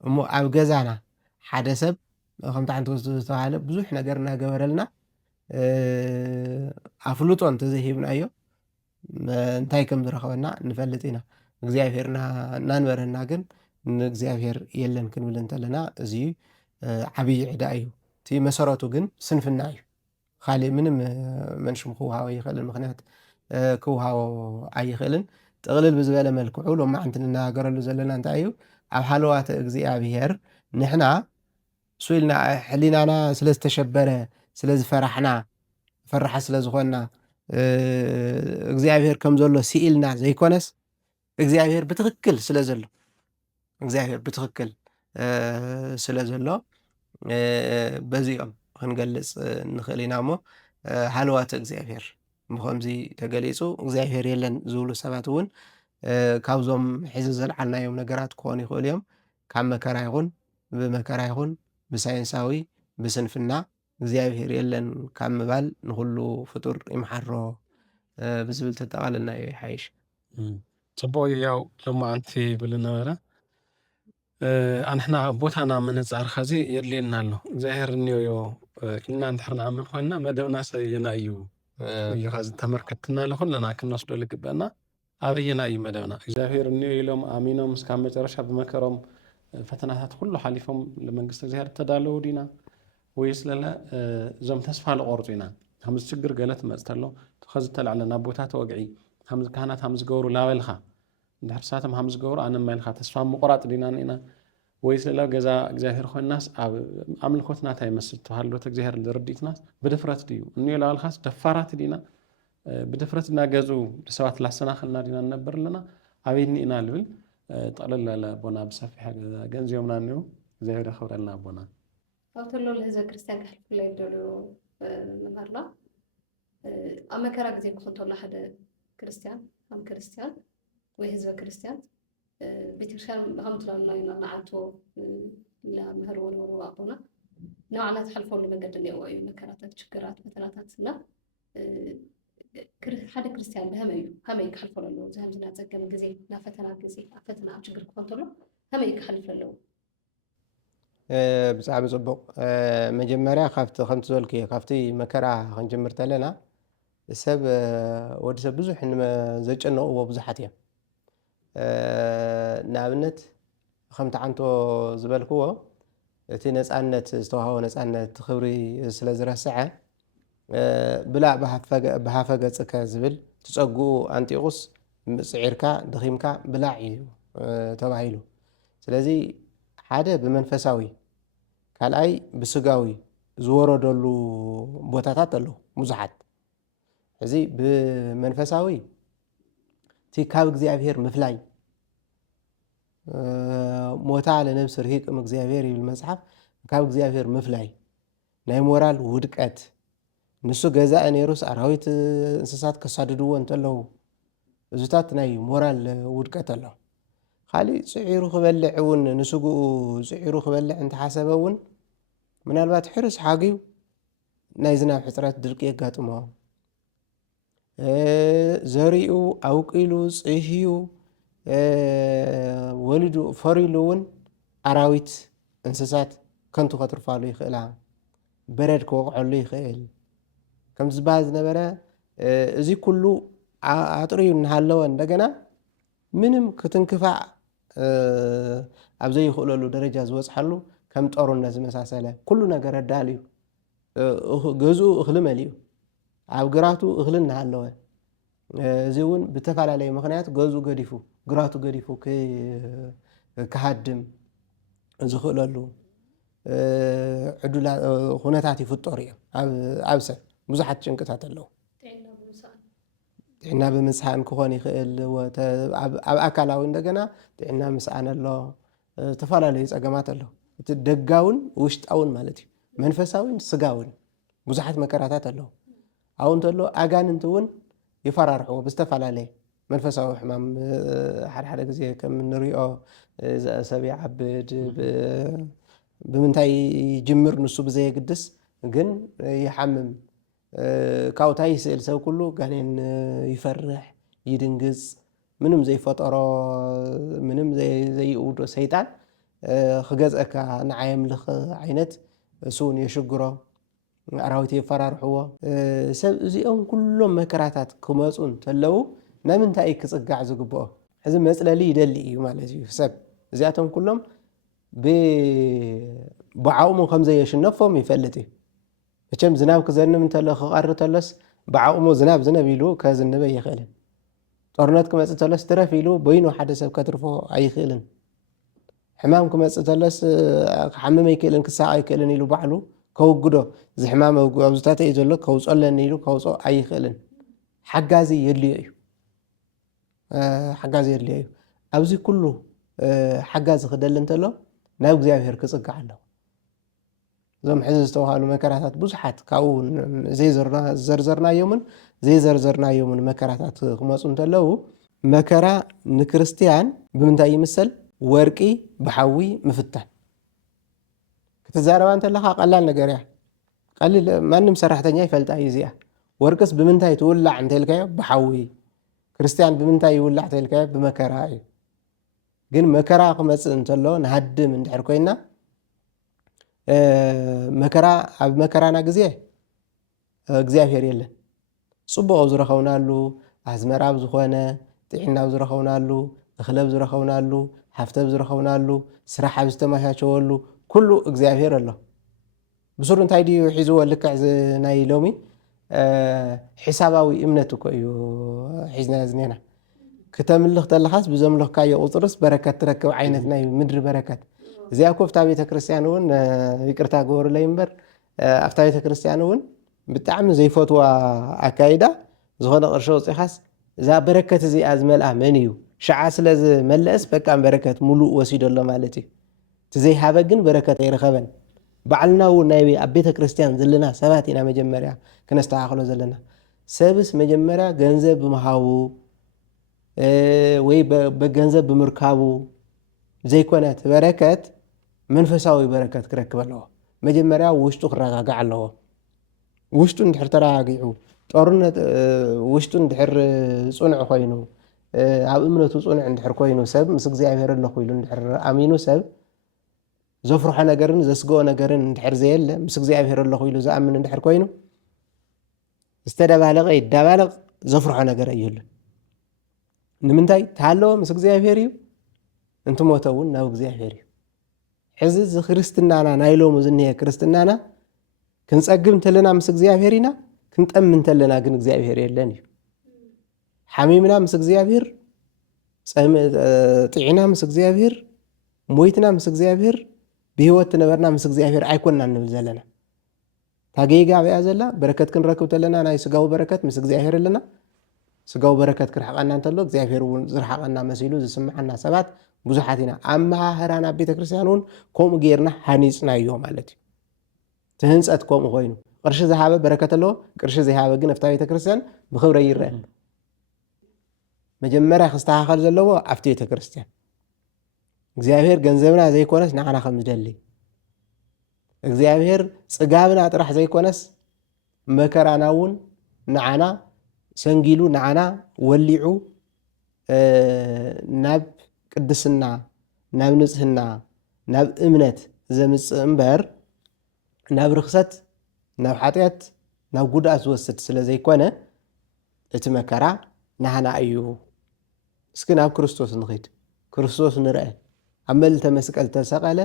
እሞ ኣብ ገዛና ሓደ ሰብ ከም ጣዓንቶ ዝተባሃለ ብዙሕ ነገር እናገበረልና ኣፍልጦ እንተዘይሂብናዮ እንታይ ከም ዝረኸበና ንፈልጥ ኢና። እግዚኣብሔርና እናንበረና ግን ንእግዚኣብሔር የለን ክንብል እንተለና እዚ ዓብይ ዕዳ እዩ። እቲ መሰረቱ ግን ስንፍና እዩ። ካሊእ ምንም መንሽም ክውሃቦ ኣይኽእልን፣ ምክንያት ክውሃቦ ኣይኽእልን። ጥቕልል ብዝበለ መልክዑ ሎማዓንቲ ንነጋገረሉ ዘለና እንታይ እዩ? ኣብ ሃለዋተ እግዚኣብሔር ንሕና ስኢልና ሕሊናና ስለ ዝተሸበረ ስለ ዝፈራሕና ፈራሓ ስለ ዝኾንና እግዚኣብሔር ከም ዘሎ ስኢልና ዘይኮነስ እግዚኣብሔር ብትክክል ስለ ዘሎ እግዚኣብሔር ብትክክል ስለ ዘሎ በዚኦም ክንገልጽ ንኽእል ኢና እሞ ሃለዋተ እግዚኣብሔር ብኸምዚ ተገሊጹ እግዚኣብሔር የለን ዝብሉ ሰባት እውን ካብዞም ሒዚ ዘለዓልናዮም ነገራት ክኾኑ ይኽእሉ እዮም። ካብ መከራ ይኹን ብመከራ ይኹን ብሳይንሳዊ ብስንፍና እግዚኣብሔር የለን ካብ ምባል ንኩሉ ፍጡር ይመሓሮ ብዝብል ተጠቓለልና እዩ ይሓይሽ። ጽቡቕ እዩ። ያው ሎማዓንቲ ብል ነበረ ኣንሕና ቦታና ምንጻር ኸዚ የድልየና ኣሎ። እግዚኣብሔር እኒዮ ኢልና እንድሕር ንኣምን ኮይንና መደብና ሰየና እዩ እዩ ኸዚ ተመርከትና ለኹለና ክንወስዶ ዝግበአና ኣበየና እዩ መደብና? እግዚኣብሔር እኒዮ ኢሎም ኣሚኖም እስካብ መጨረሻ ብመከሮም ፈተናታት ኩሉ ሓሊፎም ለመንግስቲ እግዚኣብሔር ተዳለዉ ዲና ወይስ ለለ እዞም ተስፋ ዝቆርፁ ኢና? ከምዚ ችግር ገለ ትመፅእ ተሎ ከዚ ተላዕለ ናብ ቦታ ተወግዒ ከምዚ ካህናት ከም ዝገብሩ ላበልኻ እንድሕር ሳቶም ከም ዝገብሩ ኣነ ማይልካ ተስፋ ምቁራፅ ዲና ኒና ወይስ ለለ ገዛ እግዚኣብሔር ኮይንናስ ኣብ ኣምልኮትና እንታይ ይመስል ተባሃሎት እግዚኣብሔር ዝርዲእትናስ ብድፍረት ድዩ እኒዮ ላበልኻስ ደፋራት ዲና ብድፍረት እናገዙ ሰባት ላሰናኽልና ዲና ንነብር ኣለና ኣበይኒ ኢና ልብል ጠቕልል ለ ቦና ብሰፊሐ ገንዚዮምና እኒኡ እግዚኣብሔር የኽብረልና ቦና ኣብቲ ሎ ለህዝበ ክርስቲያን ክሕልፍላ ይደልዩ መምህርና ኣብ መከራ ግዜ ክኾን ተሎ ሓደ ክርስቲያን ከም ክርስቲያን ወይ ህዝበ ክርስቲያን ቤተክርስትያን ከም ትለምና ንዓቶ ለምህርዎ ነበሩ ኣቦና ንባዕልና ዝሓልፈሉ መንገዲ እኒአዎ እዩ። መከራታት፣ ችግራት፣ ፈተናታት እና ሓደ ክርስቲያን ከመይ ክሓልፈሉ ኣለዎ? እዚ ከምዚ እናፀገም ግዜ ናብ ፈተና ግዜ ኣብ ፈተና ኣብ ችግር ክኾን ተሎ ከመይ ክሓልፍ ኣለዎ? ብጣዕሚ ጽቡቕ መጀመርያ ካብቲ ከምቲ ዝበልክዮ ካብቲ መከራ ክንጅምር ተለና ሰብ ወዲ ሰብ ብዙሕ ዘጨነቕዎ ብዙሓት እዮም ንኣብነት ከምቲ ዓንቶ ዝበልክዎ እቲ ነፃነት ዝተዋህቦ ነፃነት ክብሪ ስለ ዝረስዐ ብላዕ ብሃፈ ገጽከ ዝብል ትጸግኡ ኣንጢቑስ ጽዒርካ ድኺምካ ብላዕ እዩ ተባሂሉ ስለዚ ሓደ ብመንፈሳዊ ካልኣይ ብስጋዊ ዝወረደሉ ቦታታት ኣለዉ ብዙሓት እዚ ብመንፈሳዊ እቲ ካብ እግዚኣብሔር ምፍላይ ሞታ ለነብስ ርሂቅም እግዚኣብሔር ይብል መጽሓፍ ካብ እግዚኣብሔር ምፍላይ ናይ ሞራል ውድቀት ንሱ ገዛእ ነይሩስ ኣራዊት እንስሳት ከሳድድዎ እንተለዉ እዙታት ናይ ሞራል ውድቀት ኣሎ ካሊእ ጽዒሩ ክበልዕ እውን ንስጉኡ ጽዒሩ ክበልዕ እንተሓሰበ እውን ምናልባት ሕርስ ሓግዩ ናይ ዝናብ ሕፅረት ድርቂ የጋጥሞ ዘሪኡ ኣውቂሉ ጽህዩ ወሊዱ ፈሪሉ እውን ኣራዊት እንስሳት ከንቱ ከትርፋሉ ይኽእላ በረድ ክወቕዐሉ ይኽእል ከም ዝበሃል ዝነበረ እዚ ኩሉ ኣጥርዩ እናሃለወ እንደገና ምንም ክትንክፋዕ ኣብ ዘይኽእለሉ ደረጃ ዝበፅሓሉ ከም ጦርነት ዝመሳሰለ ኩሉ ነገር ኣዳልዩ ገዝኡ እኽሊ መሊኡ ኣብ ግራቱ እኽሊ እናሃለወ እዚ እውን ብተፈላለየ ምክንያት ገዝኡ ገዲፉ ግራቱ ገዲፉ ክሃድም ዝኽእለሉ ዕዱላ ኩነታት ይፍጠሩ እዮም ኣብ ሰብ ብዙሓት ጭንቅታት ኣለዉ ጥዕና ብምስሓን ክኾን ይኽእል ኣብ ኣካላዊ እንደገና ጥዕና ምስኣን ኣሎ ዝተፈላለዩ ፀገማት ኣሎ እቲ ደጋውን ውሽጣውን ማለት እዩ መንፈሳውን ስጋውን ብዙሓት መከራታት ኣለዉ ኣብኡ እንተሎ ኣጋንንቲ እውን ይፈራርሕዎ ብዝተፈላለየ መንፈሳዊ ሕማም ሓደ ግዜ ከም ንሪኦ ሰብ ይዓብድ ብምንታይ ጅምር ንሱ ብዘየግድስ ግን ይሓምም ካብኡ ታይ ይስእል ሰብ ኩሉ ጋኔን ይፈርሕ ይድንግጽ ምንም ዘይፈጠሮ ምንም ዘይውዶ ሰይጣን ክገዝአካ ንዓየምልኽ ዓይነት እሱውን የሽግሮ ኣራዊት ይፈራርሕዎ ሰብ እዚኦም ኩሎም መከራታት ክመፁ እንተለዉ ንምንታይ ክጽጋዕ ዝግብኦ ሕዚ መጽለሊ ይደሊ እዩ ማለት እዩ ሰብ እዚኣቶም ኩሎም ብዓቕሙ ከም ዘየሽነፎም ይፈልጥ እዩ እቸም ዝናብ ክዘንም እንተሎ ክቐሪ ተሎስ ብዓቕሙ ዝናብ ዝነብ ኢሉ ከዝንበ ይኽእልን ጦርነት ክመጽእ ተሎስ ትረፍ ኢሉ በይኑ ሓደ ሰብ ከትርፎ ኣይኽእልን ሕማም ክመጽእ ተሎስ ክሓምም ኣይክእልን ክሳቕ ኣይክእልን ኢሉ ባዕሉ ከውግዶ እዚ ሕማም ኣብዝታት እዩ ዘሎ ከውፀለኒ ኢሉ ከውፆ ኣይኽእልን ሓጋዚ የድልዮ እዩ ሓጋዚ የድልዮ እዩ ኣብዚ ኩሉ ሓጋዚ ክደሊ እንተሎ ናብ እግዚኣብሔር ክጽጋዕ ኣለዎ እዞም ሕዚ ዝተባሃሉ መከራታት ብዙሓት ካብኡ ዘርዘርናዮምን ዘይዘርዘርናዮምን መከራታት ክመፁ እንተለዉ መከራ ንክርስቲያን ብምንታይ ይምሰል ወርቂ ብሓዊ ምፍታን ክትዛረባ እንተለኻ ቀላል ነገር እያ ቀሊል ማንም ሰራሕተኛ ይፈልጣ እዩ እዚኣ ወርቅስ ብምንታይ ትውላዕ እንተልካዮ ብሓዊ ክርስቲያን ብምንታይ ይውላዕ እንተልካዮ ብመከራ እዩ ግን መከራ ክመጽእ እንተሎ ንሃድም እንድሕር ኮይና መከራ ኣብ መከራና ግዜ እግዚኣብሔር የለን ጽቡቕ ዝረኸውናሉ ኣዝመራብ ዝኾነ ጥዕናብ ዝረኸውናሉ እኽለብ ዝረኸውናሉ ሃፍተብ ዝረኸውናሉ ስራሕ ኣብ ዝተመቻቸወሉ ኩሉ እግዚኣብሔር ኣሎ ብሱሩ እንታይ ድዩ ሒዝዎ ልክዕ ናይ ሎሚ ሒሳባዊ እምነት እኮ እዩ ሒዝና ዝኔና ከተምልኽ ተለኻስ ብዘምልኽካዮ ቁፅርስ በረከት ትረክብ ዓይነት ናይ ምድሪ በረከት እዚኣ እኮ ኣብታ ቤተ ክርስቲያን እውን ይቅርታ ገበሩለይ እምበር ኣብታ ቤተ ክርስቲያን እውን ብጣዕሚ ዘይፈትዋ ኣካይዳ ዝኾነ ቅርሺ ወፂኻስ እዛ በረከት እዚኣ ዝመልኣ መን እዩ ሸዓ ስለ ዝመለአስ በቃ በረከት ሙሉእ ወሲዶ ኣሎ ማለት እዩ እቲ ዘይሃበ ግን በረከት ኣይረኸበን ባዕልና እውን ናይ ኣብ ቤተ ክርስቲያን ዘለና ሰባት ኢና መጀመርያ ክነስተኻኽሎ ዘለና ሰብስ መጀመርያ ገንዘብ ብምሃቡ ወይ በገንዘብ ብምርካቡ ዘይኮነት በረከት መንፈሳዊ በረከት ክረክብ ኣለዎ መጀመርያ ውሽጡ ክረጋጋዕ ኣለዎ ውሽጡ እንድሕር ተረጋጊዑ ጦርነት ውሽጡ እንድሕር ጽኑዕ ኮይኑ ኣብ እምነቱ ጽኑዕ እንድሕር ኮይኑ ሰብ ምስ እግዚኣብሔር ኣለኹ ኢሉ እንድሕር ኣሚኑ ሰብ ዘፍርሖ ነገርን ዘስግኦ ነገርን እንድሕር ዘየለ ምስ እግዚኣብሔር ኣለኹ ኢሉ ዝኣምን እንድሕር ኮይኑ ዝተደባለቐ ይዳባለቕ ዘፍርሖ ነገር እየሉን ንምንታይ ተሃለወ ምስ እግዚኣብሔር እዩ እንትሞተ እውን ናብ እግዚኣብሔር እዩ ሕዚ እዚ ክርስትናና ናይ ሎሙ ዝኒሄ ክርስትናና ክንፀግብ እንተለና ምስ እግዚኣብሔር ኢና ክንጠም እንተለና ግን እግዚኣብሔር የለን እዩ ሓሚምና ምስ እግዚኣብሔር ጥዒና ምስ እግዚኣብሔር ሞይትና ምስ እግዚኣብሔር ብህይወት ነበርና ምስ እግዚኣብሔር ኣይኮንና ንብል ዘለና ታጌጋ ኣብያ ዘላ በረከት ክንረክብ ተለና ናይ ስጋዊ በረከት ምስ እግዚኣብሔር ኣለና ስጋዊ በረከት ክርሕቐና እንተሎ እግዚኣብሔር እውን ዝረሓቐና መሲሉ ዝስምዓና ሰባት ብዙሓት ኢና ኣመሃህራና ቤተ ክርስቲያን እውን ከምኡ ጌርና ሃኒፅናዮ ማለት እዩ ትህንፀት ከምኡ ኮይኑ ቅርሺ ዝሃበ በረከት ኣለዎ ቅርሺ ዘይሃበ ግን ኣብታ ቤተ ክርስቲያን ብክብረ ይርአ መጀመርያ ክስተኻኸል ዘለዎ ኣብቲ ቤተ ክርስቲያን እግዚኣብሔር ገንዘብና ዘይኮነስ ንዓና ከም ዝደሊ እግዚኣብሔር ፅጋብና ጥራሕ ዘይኮነስ መከራና እውን ንዓና ሰንጊሉ ንዓና ወሊዑ ናብ ቅድስና ናብ ንጽህና ናብ እምነት ዘምጽእ እምበር ናብ ርክሰት ናብ ሓጢአት ናብ ጉድኣት ዝወስድ ስለ ዘይኮነ እቲ መከራ ንዓና እዩ እስኪ ናብ ክርስቶስ ንኸይድ ክርስቶስ ንርአ ኣብ መልዕልተ መስቀል ተሰቐለ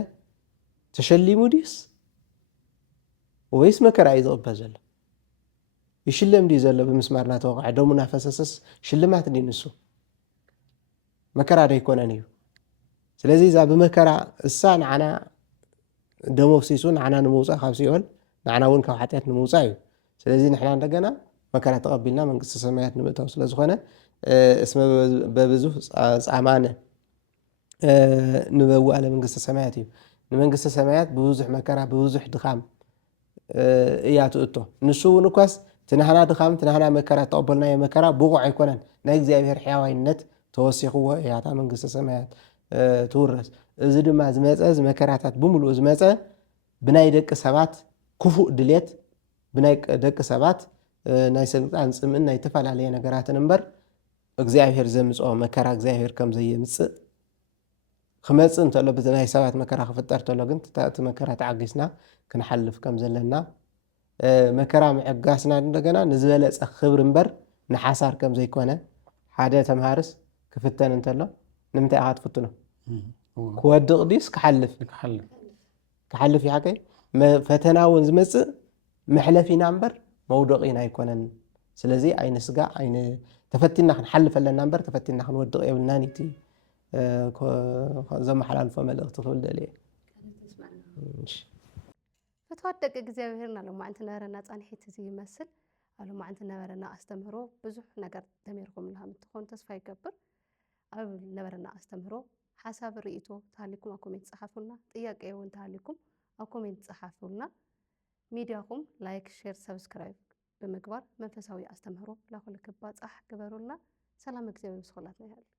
ተሸሊሙ ድዩስ ወይስ መከራ እዩ ዝቕበል ዘሎ ይሽለም ድዩ ዘሎ ብምስማር እናተወቅዐ ደሙ እናፈሰሰስ ሽልማት ድዩ ንሱ መከራ ዶ ኣይኮነን እዩ ስለዚ እዛ ብመከራ እሳ ንዓና ደሞ ፍሲሱ ንዓና ንምውፃእ ካብ ሲኦል ንዓና እውን ካብ ሓጢአት ንምውፃእ እዩ ስለዚ ንሕና እንደገና መከራ ተቐቢልና መንግስቲ ሰማያት ንምእታው ስለ ዝኾነ እስመ በብዙሕ ፃማነ ንበውእ ኣለ መንግስቲ ሰማያት እዩ ንመንግስቲ ሰማያት ብብዙሕ መከራ ብብዙሕ ድኻም እያ ትእቶ ንሱ እውን እኳስ ትናህና ድኻም ትናህና መከራ ተቐበልናዮ መከራ ብቑዕ ኣይኮነን ናይ እግዚኣብሔር ሕያዋይነት ተወሲኽዎ እያታ መንግስቲ ሰማያት ትውረስ እዚ ድማ ዝመፀ ዝመከራታት ብምሉእ ዝመፀ ብናይ ደቂ ሰባት ክፉእ ድሌት ብናይ ደቂ ሰባት ናይ ስልጣን ፅምእን ናይ ተፈላለየ ነገራትን እምበር እግዚኣብሔር ዘምፅኦ መከራ እግዚኣብሔር ከም ዘየምፅእ ክመፅእ እንተሎ ብናይ ሰባት መከራ ክፍጠር ተሎ ግን እቲ መከራ ተዓጊስና ክንሓልፍ ከም ዘለና መከራ ምዕጋስና እንደገና ንዝበለፀ ክብሪ እምበር ንሓሳር ከም ዘይኮነ ሓደ ተምሃርስ ክፍተን እንተሎ ንምንታይ ኢኻ ትፍትኖ ክወድቕ ድዩስ ክሓልፍ ክሓልፍ እዩ ሓቀይ ፈተና እውን ዝመፅእ መሕለፊና እምበር መውደቂና ኣይኮነን ስለዚ ዓይነ ስጋ ዓይነ ተፈቲና ክንሓልፍ ኣለና እምበር ተፈቲና ክንወድቕ የብልናን እቲ ዘመሓላልፎ መልእኽቲ ክብል ደልየ ፈትዋት ደቂ እግዚኣብሔርና ሎማዓንቲ ነበረና ፃንሒት እዚ ይመስል ኣብ ሎማዓንቲ ነበረና ኣስተምህሮ ብዙሕ ነገር ተመርኩም ኢልኩም እንትኾን ተስፋ ይገብር ኣብ ነበረና ኣስተምህሮ ሓሳብ ርእይቶ ተሃሊኩም ኣብ ኮሜንት ጸሓፉልና ጥያቄ እውን ተሃሊኩም ኣብ ኮሜንት ጸሓፉልና ሚድያኩም ላይክ ሼር ሰብስክራይብ ብምግባር መንፈሳዊ ኣስተምህሮ ላኹል ክባጻሕ ግበሩልና ሰላም እግዚአብሔር ምስኹላትና ይሃሉ